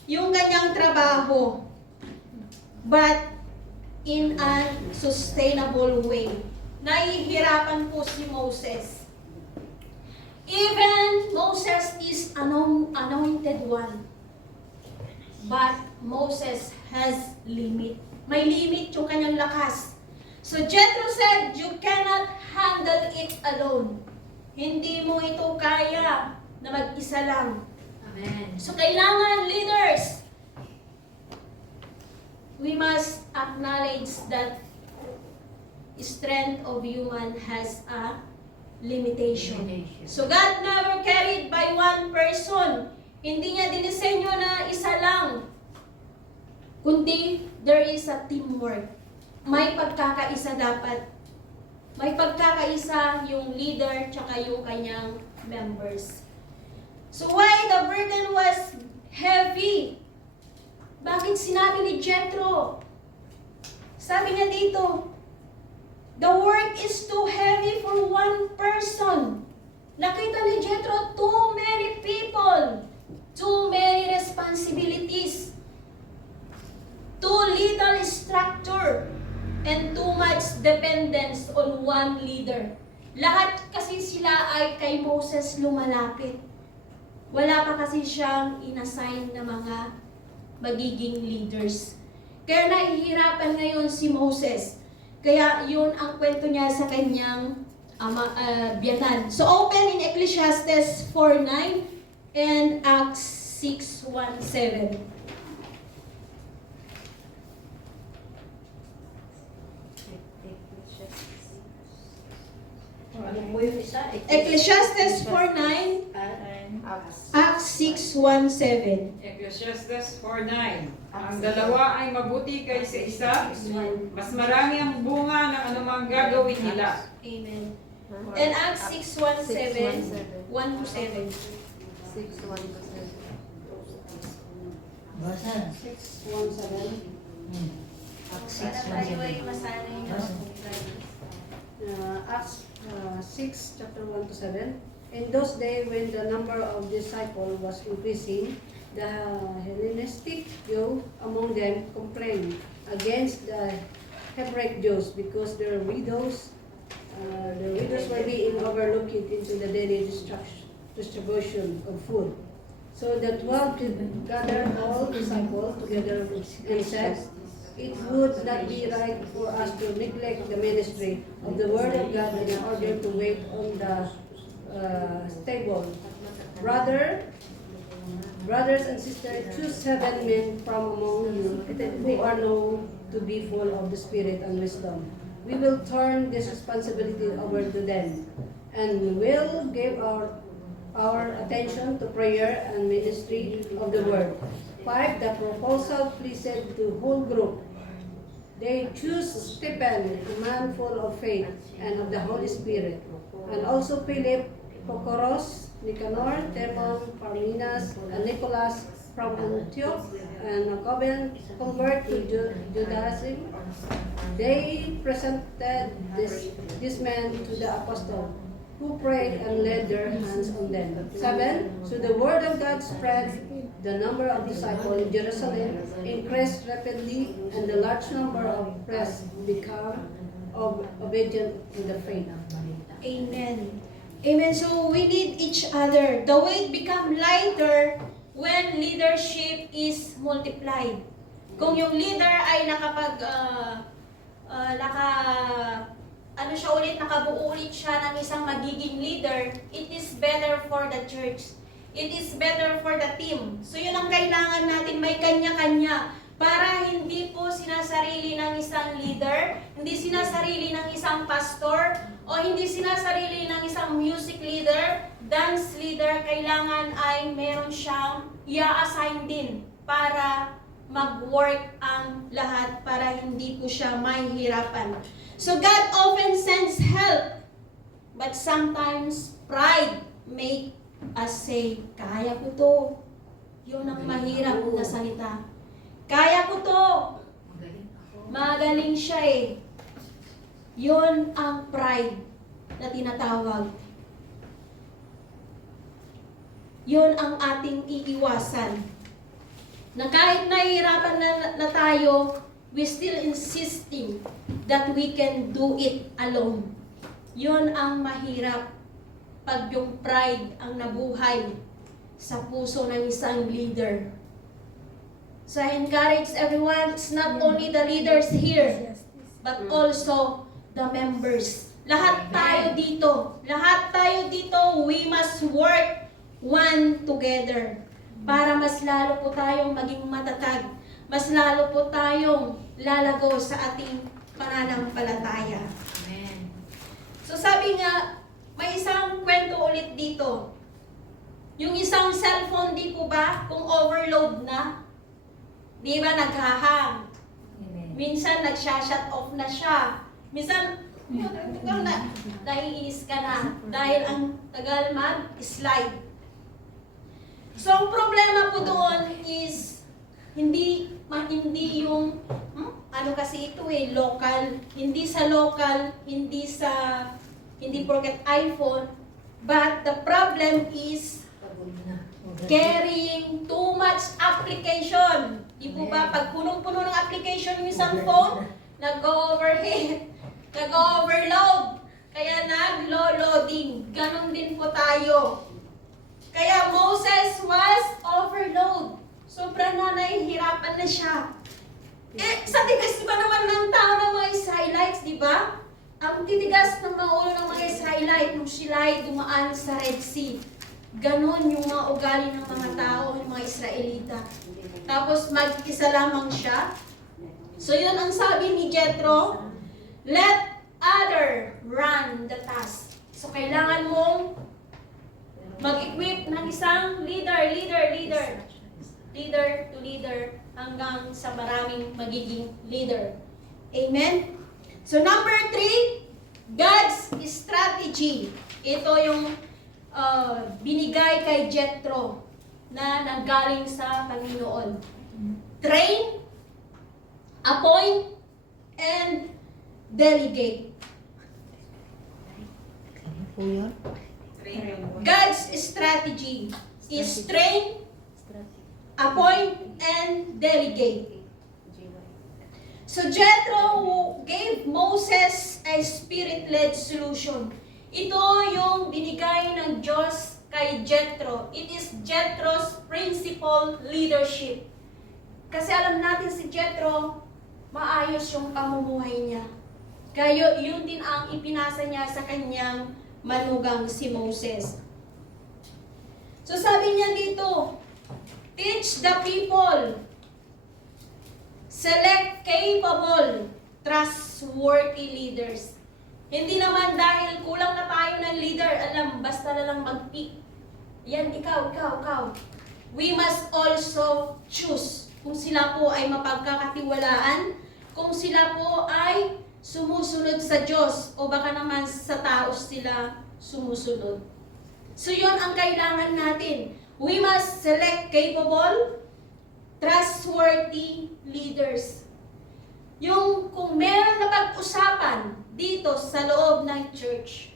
yung ganyang trabaho. But in a sustainable way. Nahihirapan po si Moses. Even Moses is anointed one. But Moses has limit. May limit yung kanyang lakas. So Jethro said, you cannot handle it alone. Hindi mo ito kaya na mag-isa lang. Amen. So kailangan leaders, we must acknowledge that strength of human has a limitation. So God never carried by one person. Hindi niya dinisenyo na isa lang. Kundi there is a teamwork. May pagkakaisa dapat. May pagkakaisa yung leader tsaka yung kanyang members. So why the burden was heavy? Bakit sinabi ni Jethro? Sabi niya dito, the work is too heavy for one person. Nakita ni Jethro, too many people, too many responsibilities, too little structure, and too much dependence on one leader. Lahat kasi sila ay kay Moses lumalapit. Wala pa kasi siyang inassign na mga magiging leaders. Kaya nahihirapan ngayon si Moses. Kaya yun ang kwento niya sa kanyang biyanan. So open in Ecclesiastes 4:9 and Acts 6:1-7. Ano po yung isa? Ecclesiastes 4:9, Acts 6:1-7. Ecclesiastes 4:9. Ang dalawa ay mabuti kaysa isa, mas marami ang bunga ng anumang gagawin nila. Amen. And Acts 6:1-7, 1-7. Basa. Para tayo ay masanay na Acts 6, chapter 1-7. In those days, when the number of disciples was increasing, the Hellenistic Jews among them complained against the Hebraic Jews because their widows were being overlooked into the daily distribution of food. So the 12 gathered all disciples together and said, "It would not be right for us to neglect the ministry of the Word of God in order to wait on the stable. Brothers and sisters, choose 7 men from among you who are known to be full of the Spirit and wisdom. We will turn this responsibility over to them, and will give our attention to prayer and ministry of the Word." 5. The proposal pleased the whole group. They choose Stephen, a man full of faith and of the Holy Spirit, and also Philip, Prochorus, Nicanor, Timon, Parmenas, and Nicholas from Antioch, and a convert to Judaism. They presented this man to the apostle, who prayed and laid their hands on them. 7. So the word of God spread. The number of disciples in Jerusalem increased rapidly, and the large number of priests became obedient in the faith. Amen. Amen. So we need each other. The weight become lighter when leadership is multiplied. Kung yung leader ay nakabuo ulit siya ng isang magiging leader, it is better for the church. It is better for the team. So yun ang kailangan natin, may kanya-kanya. Para hindi po sinasarili ng isang leader, hindi sinasarili ng isang pastor, o hindi sinasarili ng isang music leader, dance leader, kailangan ay meron siyang i-assign din para mag-work ang lahat para hindi po siya mahihirapan. So God often sends help, but sometimes pride make us say, kaya ko to. Yun ang mahirap na salita. Kaya ko to. Magaling siya eh. Yun ang pride na tinatawag. Yun ang ating iiwasan. Na kahit nahihirapan na tayo, we still insisting that we can do it alone. Yun ang mahirap pag yung pride ang nabuhay sa puso ng isang leader. So I encourage everyone, it's not only the leaders here, but also the members. Lahat tayo dito, we must work one together para mas lalo po tayong maging matatag, mas lalo po tayong lalago sa ating pananampalataya. Amen. So sabi nga, may isang kwento ulit dito. Yung isang cellphone, di po ba, kung overload na, di ba naghahang? Amen. Minsan nagsha-shut off na siya. Minsan, naiinis ka na dahil ang tagal mag-slide. So ang problema po doon is hindi yung ano kasi ito local, hindi sa local, hindi porket iPhone, but the problem is carrying too much application. Di po ba, pag punong-puno ng application yung isang phone, nag-overheat, nag-overload, kaya nag-loading. Ganon din po tayo. Kaya Moses was overload. Sobrang nahihirapan na siya. Sa tigas ba naman ng tao ng mga Israelites, di ba? Ang titigas ng mga ulo ng mga Israelite nung sila ay dumaan sa Red Sea. Ganon yung mga ugali ng mga tao, ng mga Israelita. Tapos mag-isa lamang siya. So yun ang sabi ni Jethro, let other run the task. So kailangan mong mag-equip ng isang leader to leader hanggang sa maraming magiging leader. Amen? So number 3, God's strategy. Ito yung binigay kay Jethro na nanggaling sa Panginoon. Train, appoint, and delegate. Ano po yun? God's strategy is train, appoint, and delegate. So Jethro gave Moses a spirit-led solution. Ito yung binigay ng Diyos kay Jethro. It is Jethro's principal leadership. Kasi alam natin si Jethro, maayos yung pamumuhay niya. Kaya yun din ang ipinasa niya sa kanyang manugang si Moses. So sabi niya dito, teach the people, select capable, trustworthy leaders. Hindi naman dahil kulang na tayo ng leader, basta na lang mag-pick. Yan, ikaw. We must also choose kung sila po ay mapagkakatiwalaan, kung sila po ay sumusunod sa Diyos o baka naman sa tao sila sumusunod. So yun ang kailangan natin. We must select capable, trustworthy leaders. Yung kung meron na pag-usapan dito sa loob ng church,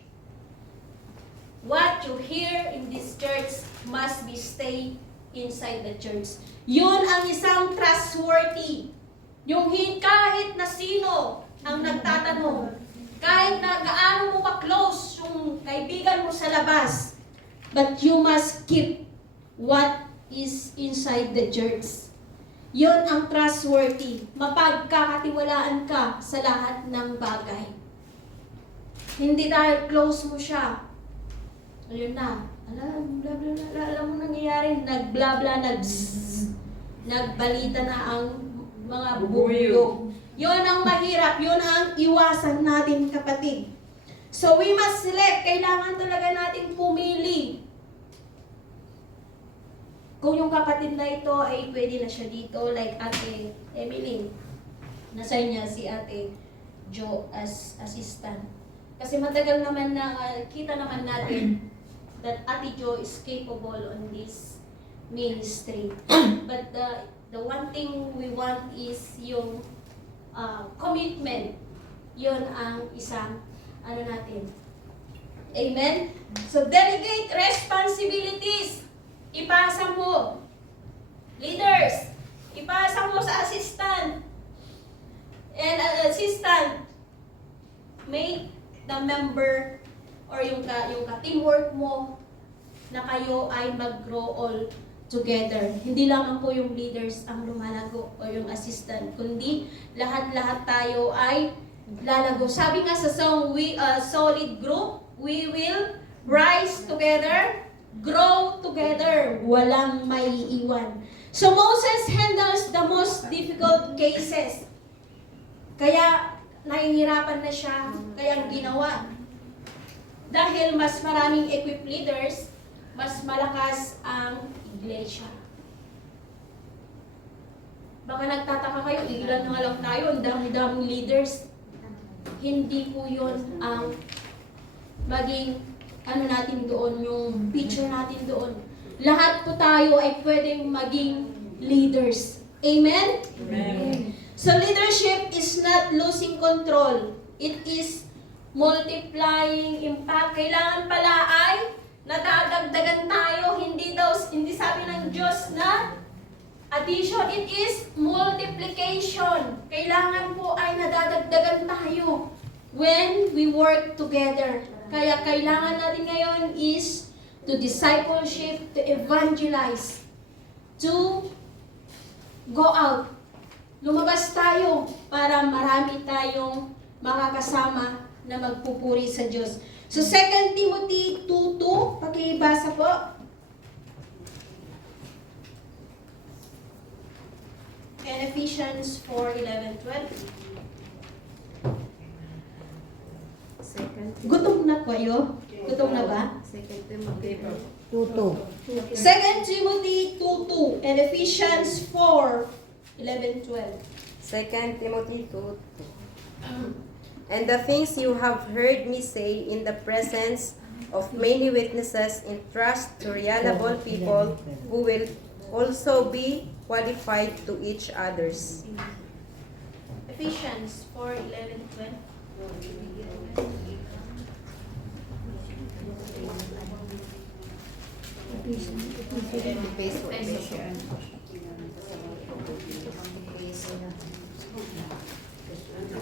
what you hear in this church must be stay inside the church. Yun ang isang trustworthy. Yung kahit na sino ang nagtatanong, kahit na gaano mo ka-close yung kaibigan mo sa labas, but you must keep what is inside the church. Yun ang trustworthy. Mapagkakatiwalaan ka sa lahat ng bagay. Hindi dahil close mo siya. Ayun na. Alam mo nangyayari. Nag-bla-bla, nagbalita na ang mga bubuyog. Yun ang mahirap. Yun ang iwasan natin, kapatid. So we must select. Kailangan talaga natin pumili. Kung yung kapatid na ito ay pwede na siya dito, like Ate Emily, nasay niya si Ate Jo as assistant. Kasi matagal naman na kita naman natin that Ate Jo is capable on this ministry. But the one thing we want is yung commitment. Yun ang isang natin. Amen? So delegate responsibilities. Ipasa mo. Leaders, ipasa mo sa assistant. And assistant, make the member or yung ka-teamwork mo na kayo ay mag-grow all together. Hindi lamang po yung leaders ang lumalago o yung assistant, kundi lahat-lahat tayo ay lalago. Sabi nga sa song, we a solid group, we will rise together, grow together, walang maiiwan. So Moses handles the most difficult cases. Kaya nahihirapan na siya, kaya ang ginawa. Dahil mas maraming equipped leaders, mas malakas ang iglesia. Baka nagtataka kayo, ilan na lang tayo, ang dami-daming leaders. Hindi po yun ang maging natin doon, yung picture natin doon. Lahat po tayo ay pwedeng maging leaders. Amen? Amen. So leadership is not losing control. It is multiplying impact. Kailangan pala ay nadadagdagan tayo. Hindi sabi ng Diyos na addition. It is multiplication. Kailangan po ay nadadagdagan tayo when we work together. Kaya kailangan natin ngayon is to discipleship, to evangelize, to go out. Lumabas tayo para marami tayong makakasama na magpupuri sa Diyos. So 2 Timothy 2:2, pakibasa po. And Ephesians 4:11-12. Gutom na kayo? Gutom na ba? Tuto. 2 Timothy 2:2 and Ephesians 4:11-12. 2 Timothy 2:2. And the things you have heard me say in the presence of many witnesses, entrust to reliable people who will also be qualified to each others. Ephesians 4:11-12.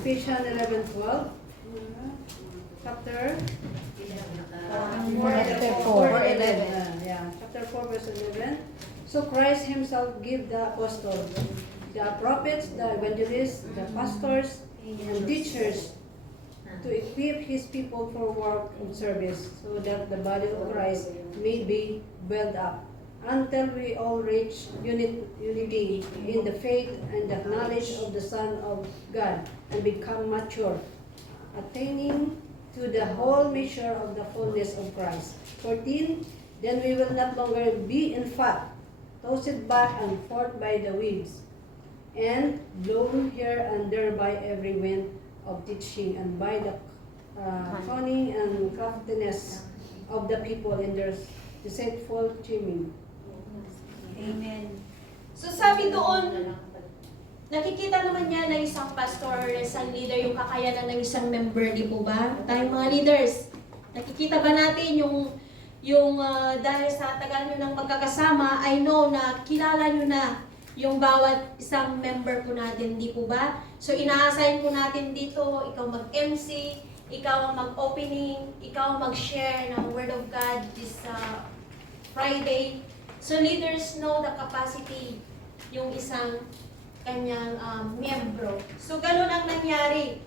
Ephesians 11:12. Chapter Chapter 4:11. Yeah, chapter 4 verse 11. So Christ himself gave the apostles, the prophets, the evangelists, the pastors, and teachers to equip his people for work and service, so that the body of Christ may be built up until we all reach unity in the faith and the knowledge of the Son of God and become mature, attaining to the whole measure of the fullness of Christ. 14. Then we will not longer be in fat, tossed back and forth by the winds, and blown here and there by every wind of teaching, and by the cunning and craftiness of the people in their deceitful scheming. Amen. So sabi doon, nakikita naman niya na isang pastor or isang leader yung kakayanan ng isang member, di po ba? Tayong mga leaders, nakikita ba natin yung dahil sa tagal nyo ng magkakasama, I know na kilala nyo na yung bawat isang member po natin, di po ba? So ina-assign po natin dito, ikaw mag-MC, ikaw ang mag-opening, ikaw ang mag-share ng Word of God this Friday. So leaders know the capacity yung isang kanyang miyembro. So ganun ang nangyari.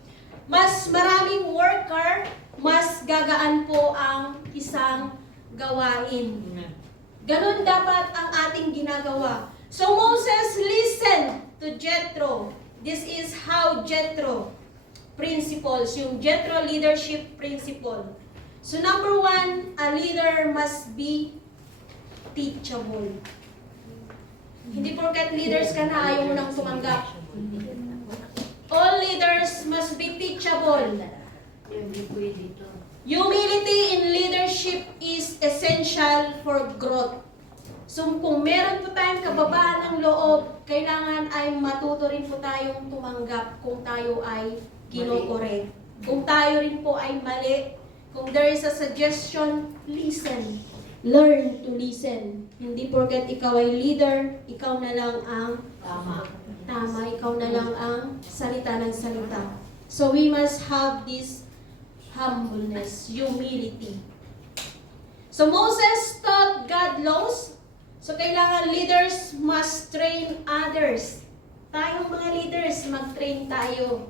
Mas maraming worker, mas gagaan po ang isang gawain. Ganun dapat ang ating ginagawa. So Moses listened to Jethro. This is how Jethro principles, yung Jethro leadership principle. So number 1, a leader must be teachable. Hindi porket leaders ka na ayaw mo nang tumanggap. All leaders must be teachable. Humility in leadership is essential for growth. So kung meron po tayong kababaan ng loob, kailangan ay matuto rin po tayong tumanggap kung tayo ay kinokore. Kung tayo rin po ay mali, kung there is a suggestion, listen. Learn to listen. Hindi porket ikaw ay leader, ikaw na lang ang tama, ikaw na lang ang salita ng salita. So we must have this humbleness, humility. So Moses taught God laws. So kailangan leaders must train others. Tayong mga leaders, mag-train tayo.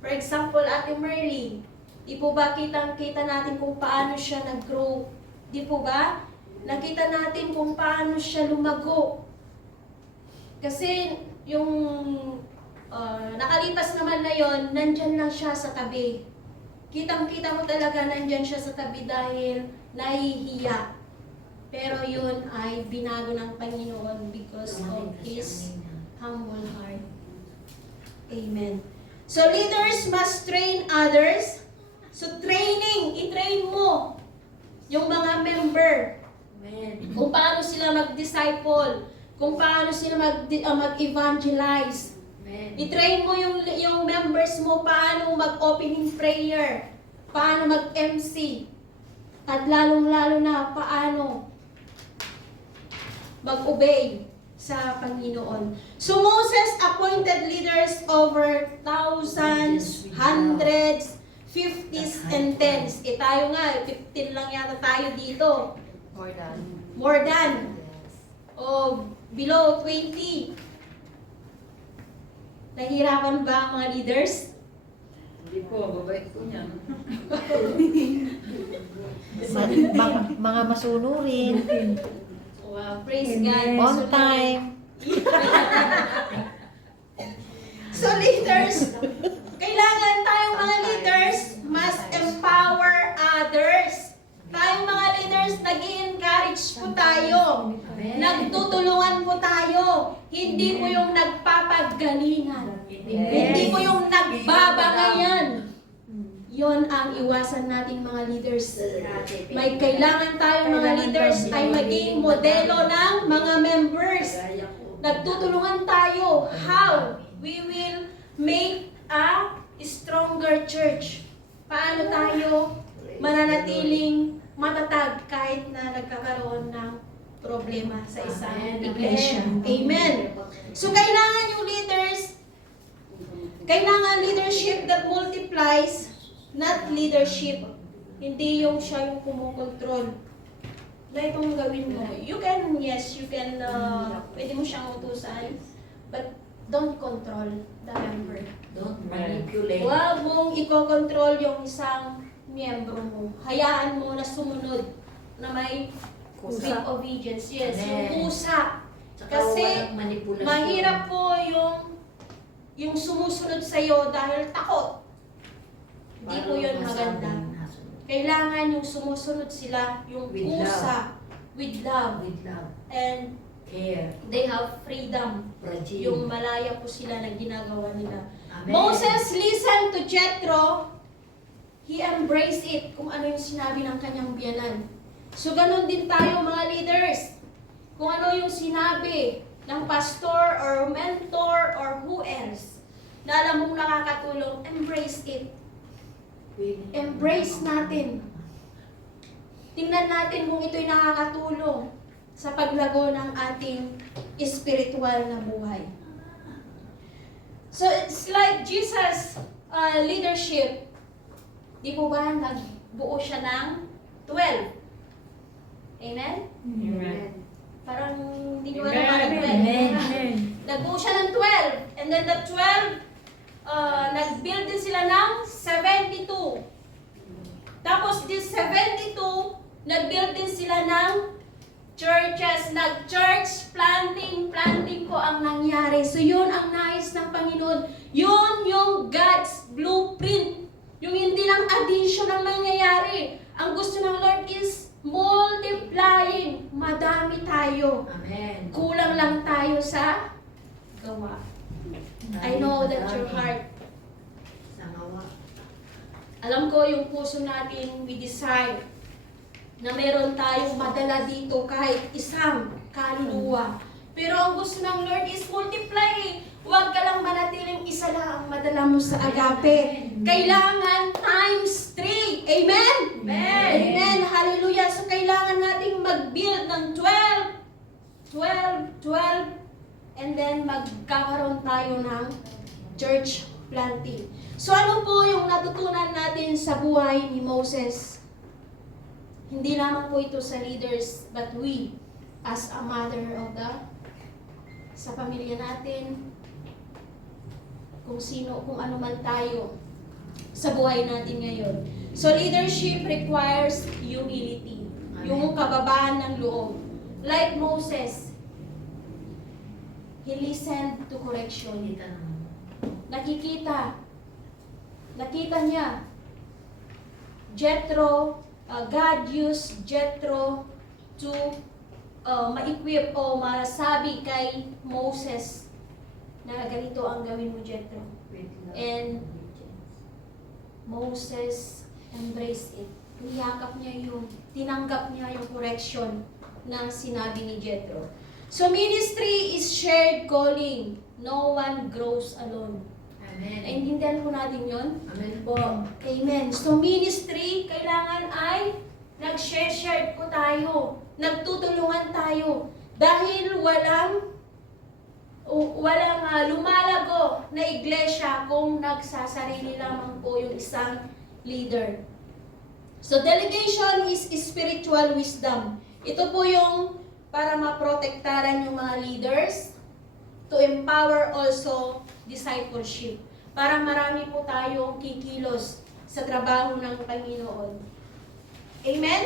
For example, Ate Merly, di po ba kitang-kita natin kung paano siya nag-grow? Di po ba? Nakita natin kung paano siya lumago. Kasi yung nakalipas naman na yon, nandyan lang siya sa tabi. Kitang-kita mo talaga nandyan siya sa tabi dahil nahihiya. Pero yun ay binago ng Panginoon because of His humble heart. Amen. So leaders must train others. So training, i-train mo yung mga member. Kung paano sila mag-disciple, kung paano sila mag-evangelize. I-train mo yung members mo paano mag-opening prayer, paano mag-MC, at lalong-lalo na paano mag-obey sa Panginoon. So Moses appointed leaders over thousands, hundreds, 50s, and 10s. Tayo nga, 15 lang yata tayo dito. More than. O below 20. Nahihirapan ba ang mga leaders? Hindi po, babait po niya. Mga masunurin, Wow, praise God. on time. So leaders, kailangan tayong mga leaders must empower others. Tayong mga leaders, nag-i-encourage po tayo. Nagtutulungan po tayo. Hindi po yung nagpapagalingan. Hindi po yung nagbabangayan. Yon ang iwasan natin mga leaders. May kailangan tayong mga leaders ay maging modelo ng mga members. Nagtutulungan tayo how we will make a stronger church. Paano tayo mananatiling matatag kahit na nagkakaroon ng problema sa isang iglesia. Amen. So kailangan yung leaders, kailangan leadership that multiplies, not leadership. Hindi yung siya yung kumukontrol. Na itong gawin mo. You can, yes, you can, pwede mo siyang utusan, but don't control the member. Don't manipulate. Huwag mong ikokontrol yung isang miyembro mo. Hayaan mo na sumunod na may strict obedience. Yes, yung usa. Tsaka Kasi walang manipulasyon. mahirap po yung sumusunod sa'yo dahil takot. Hindi po yun maganda. Kailangan yung sumusunod sila, yung With usa, with love. With love, And care, they have freedom. fragile. Yung malaya po sila na ginagawa nila. Amen. Moses listened to Jethro. He embraced it kung ano yung sinabi ng kanyang biyanan. So ganun din tayo mga leaders. Kung ano yung sinabi ng pastor or mentor or who else na alam mong nakakatulong, embrace it. Embrace natin. Tingnan natin kung ito'y nakakatulong sa paglago ng ating spiritual na buhay. So it's like Jesus' leadership. Di po ba nagbuo siya ng 12? Amen? Amen. Parang hindi nyo alam ang 12. Nagbuo siya ng 12. And then the 12, nag-build din sila ng 72. Tapos this 72, nag-build din sila ng churches. Nag-church planting po ang nangyari. So yun ang nais ng Panginoon. Yun yung God's blueprint. Yung hindi lang addition ang nangyayari. Ang gusto ng Lord is multiplying. Madami tayo. Amen. Kulang lang tayo sa gawa. I know that your heart, Sangawa. alam ko yung puso natin, we desire na meron tayong madala dito kahit isang kaluluwa. Pero ang gusto ng Lord is multiply eh. Huwag ka lang manatiling isa lang ang madala mo sa agape. Kailangan times 3. Amen? Amen. Amen. Hallelujah. So kailangan nating mag-build ng 12, and then magkakaroon tayo ng church planting. So ano po yung natutunan natin sa buhay ni Moses? Hindi lamang po ito sa leaders, but we, as a mother of sa pamilya natin, kung ano man tayo sa buhay natin ngayon. So leadership requires humility. Yung kababaan ng loob. Like Moses, he listened to correction. Nakita niya, Jethro, God used Jethro to ma-equip o masabi kay Moses na ganito ang gawin mo, Jethro. And Moses embraced it. Niyakap niya yun. Tinanggap niya yung correction na sinabi ni Jethro. So ministry is shared calling. No one grows alone. Amen. Naintindihan po natin yun? Amen Po. Amen. So ministry, kailangan ay nag-share po tayo. Nagtutulungan tayo. Dahil walang lumalago na iglesia kung nagsasarili lamang po yung isang leader. So delegation is spiritual wisdom. Ito po yung para maprotektaran yung mga leaders, to empower also discipleship. para marami po tayong kikilos sa trabaho ng Panginoon. Amen?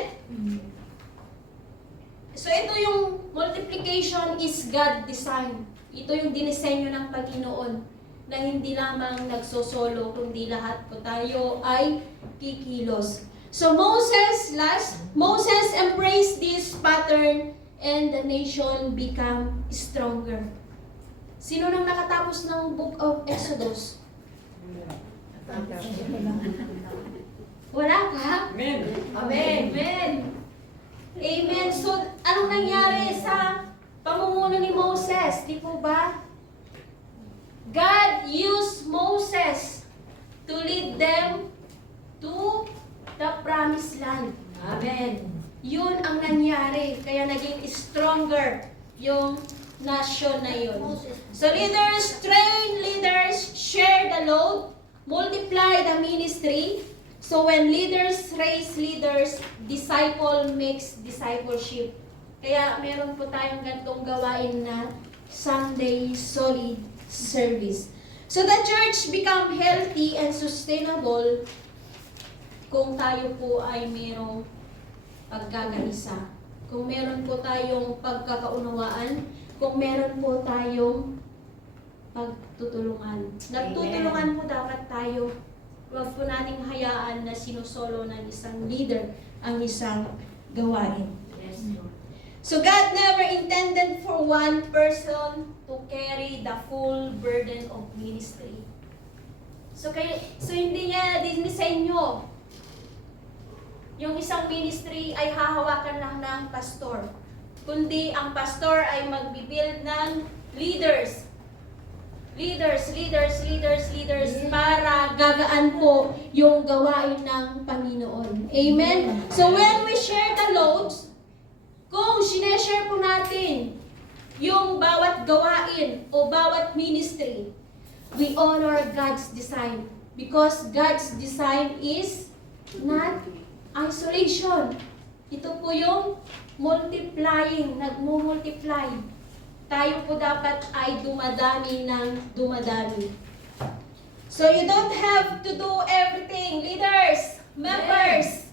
So ito yung multiplication is God design. Ito yung dinisenyo ng Panginoon na hindi lamang nagsosolo, kundi lahat po tayo ay kikilos. So Moses embraced this pattern and the nation become stronger. Sino nang nakatapos ng Book of Exodus? Wala ka? Amen. Amen. Amen. Amen. So, anong nangyari sa pamumuno ni Moses? Di po ba? God used Moses to lead them to the promised land. Amen. Yun ang nangyari. Kaya naging stronger yung nation na yun. So leaders, train leaders, share the load, multiply the ministry. So when leaders raise leaders, disciple makes discipleship. Kaya meron po tayong ganitong gawain na Sunday solid service. So the church become healthy and sustainable kung tayo po ay merong pagkakaisa. Kung meron po tayong pagkakaunawaan, kung meron po tayong pagtutulungan. Nagtutulungan po dapat tayo. Huwag po nating hayaan na sinusolo ng isang leader ang isang gawain. Yes, Lord. So God never intended for one person to carry the full burden of ministry. So hindi niya dinisenyo yung isang ministry ay hahawakan lang ng pastor. Kundi ang pastor ay magbibuild ng leaders. Leaders para gagaan po yung gawain ng Panginoon. Amen? So when we share the loads, kung sineshare po natin yung bawat gawain o bawat ministry, we honor God's design. Because God's design is not isolation. Ito po yung multiplying, nagmumultiply. Tayo po dapat ay dumadami ng dumadami. So you don't have to do everything. Leaders, members,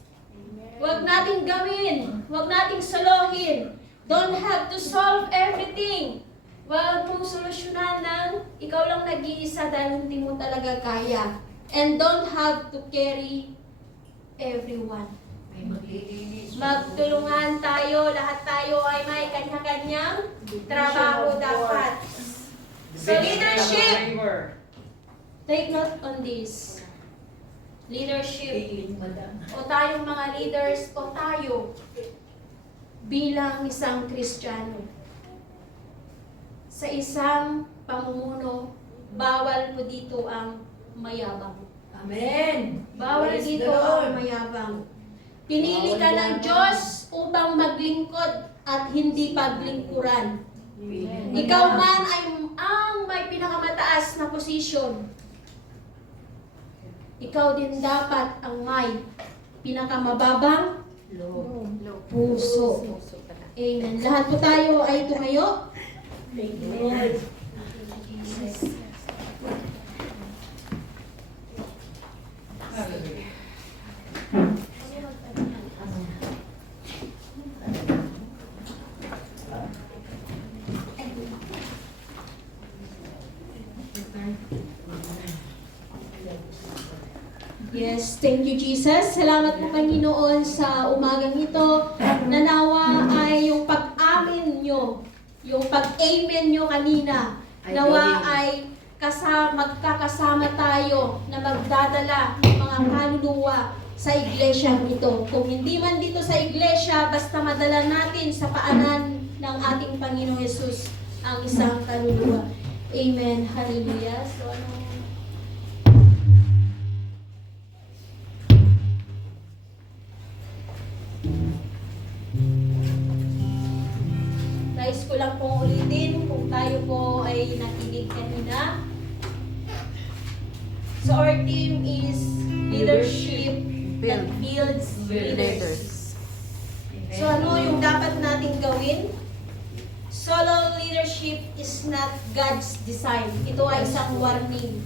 huwag nating gawin, huwag nating solohin. Don't have to solve everything. Huwag mong solusyonan ng ikaw lang nag-iisa dahil hindi mo talaga kaya. And don't have to carry everyone. May maglilinis. Magtulungan tayo, lahat tayo ay may kanya-kanyang trabaho dapat. So leadership, take note on this. Leadership, o tayong mga leaders, o tayo bilang isang Kristiyano. Sa isang pamumuno, bawal po dito ang mayabang. Amen. Bawal Praise dito the Lord. ang mayabang. Pinili ka ng Diyos upang maglingkod at hindi paglingkuran. Ikaw man ay ang may pinakamataas na posisyon. Ikaw din dapat ang may pinakamababang puso. Amen. Lahat po tayo ay tumayo. Amen. Yes, thank you Jesus. Salamat po Panginoon sa umagang ito. Nanawa ay yung pag-amin nyo, yung pag-amen nyo kanina, nawa ay magkakasama tayo na magdadala ng mga kaluluwa sa iglesia ito. Kung hindi man dito sa iglesia, basta madala natin sa paanan ng ating Panginoong Yesus ang isang kaluluwa. Amen. Hallelujah. So, nais ko lang pong ulitin kung tayo po ay nakinig kanina. So our team is leadership that builds leaders. So ano yung dapat nating gawin? Solo leadership is not God's design. Ito ay isang warning.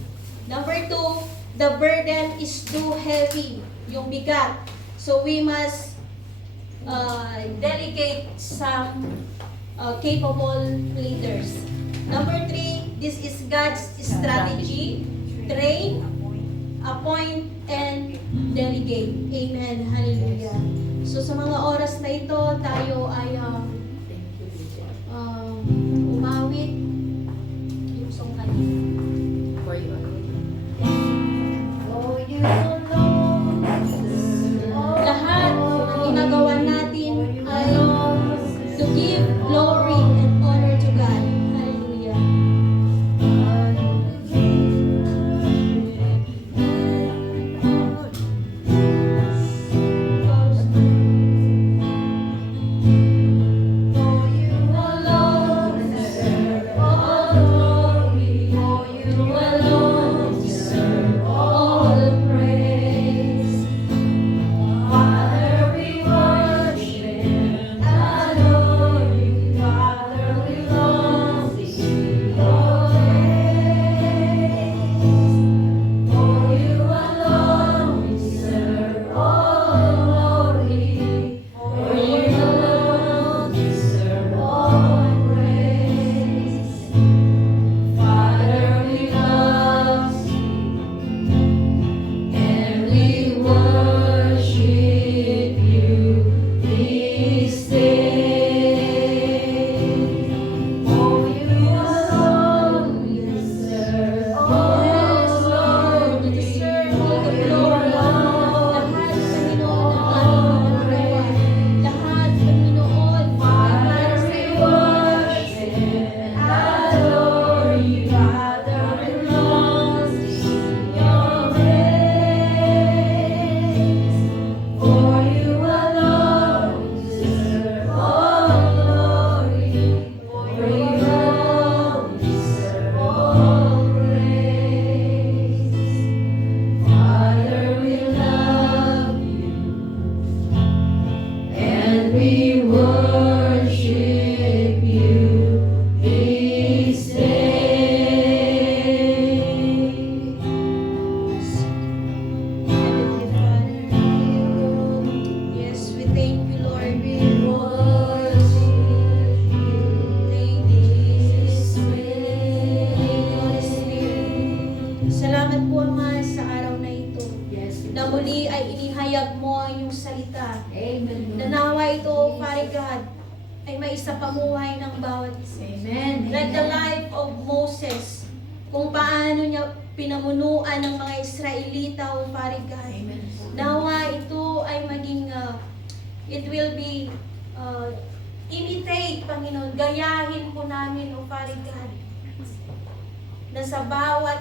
Number 2, the burden is too heavy, yung bigat. So we must delegate some capable leaders. Number 3, this is God's strategy. Train, appoint, and delegate. Amen. Hallelujah. So sa mga oras na ito, tayo ay umawit yung song kanina. For you. Lahat ng ginagawa natin ay to give glory and honor to God. Hallelujah. Yes, we thank you, Lord. We worship you. Thank you, Holy Spirit. Salamat po, Ama, sa araw na ito. Na muli ay inihayag mo ang iyong salita. Amen. Na nawa ito, Father God, ay maisapamuhay ng bawat isa. Amen. Like the life of Moses, kung paano niya pinamunuan ng mga Israelita, O Father God. Nawa ito ay maging, it will be, imitate, Panginoon, gayahin po namin, O Father God, na sa bawat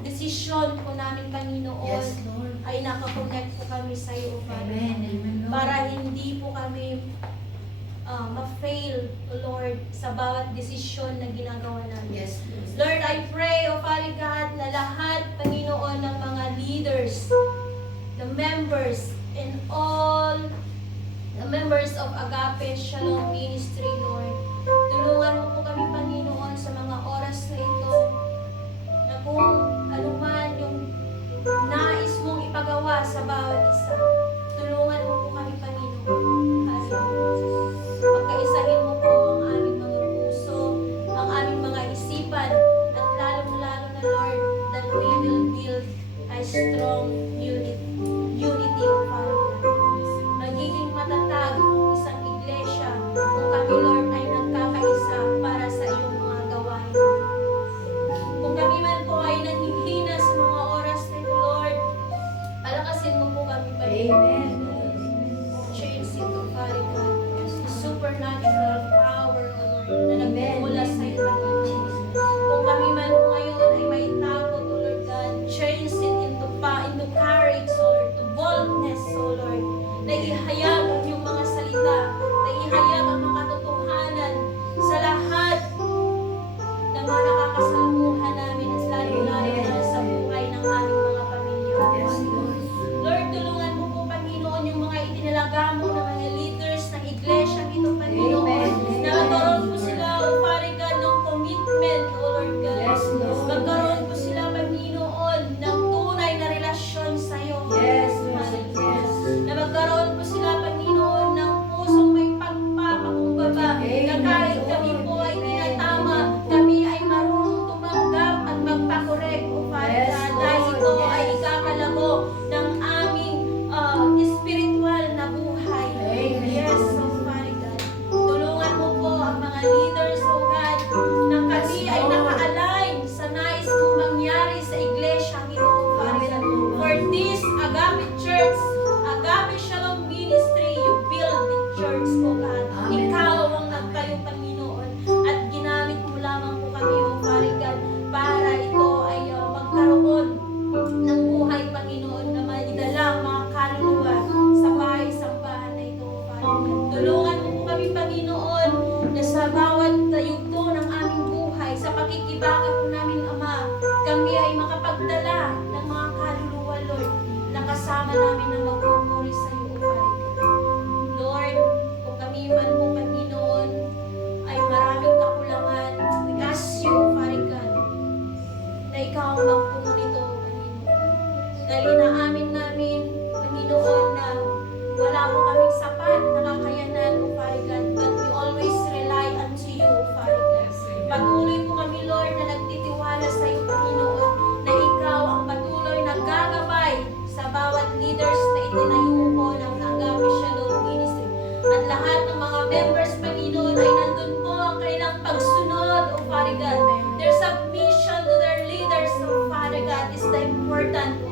desisyon po namin, Panginoon, Yes, Lord. ay nakakonect po kami sa iyo, O Father Amen. God. Amen, Lord. Para hindi po kami ma-fail, O Lord, sa bawat desisyon na ginagawa namin. Yes, Lord, I pray, O Father God, na lahat, Panginoon, ng mga leaders, the members, and all the members of Agape Shalom Ministry, Lord, tulungan mo po kami, Panginoon, sa mga oras na ito, na kung anuman yung nais mong ipagawa sa bawat isa, tulungan mo po kami, Panginoon. Pagkaisahin mo po ang aming mga puso, ang aming mga isipan, at lalong-lalo na, Lord, that we will build a strong unity of Father God. Magiging matatag ang isang iglesia kung kami, Lord, ay nagkakaisa para sa iyong mga gawain. Kung kami man po ay nanghihina sa mga oras na ito, Lord, palakasin mo po kami, Amen. Change it, O Father God. Supernatural power, O Lord, na nagmumula sa iyo, Panginoon. Kung kami man po ngayon ay may takot, O Lord God, change it into courage, O Lord, to boldness, ng mga kaluluwa, Lord, na kasama namin na magpupuri sa iyo, O Father God. Lord, kung kami man po, Panginoon, ay maraming kakulangan, we ask you, O Father God, na ikaw ang magpuno nito, Panginoon. Dahil inaamin namin, Panginoon, na wala po kaming sapat na kakayanan, O Father God, but we always rely unto you, O Father God. Patuloy po kami, Lord, na nagtitiwala sa iyo, Panginoon, na ikaw ang patuloy na gagabay sa bawat leaders na itinayo po ng Agape Shalom Ministry. At lahat ng mga members, Panginoon, ay nandun po ang kanilang pagsunod, O Father God. Their submission to their leaders, O Father God, is the important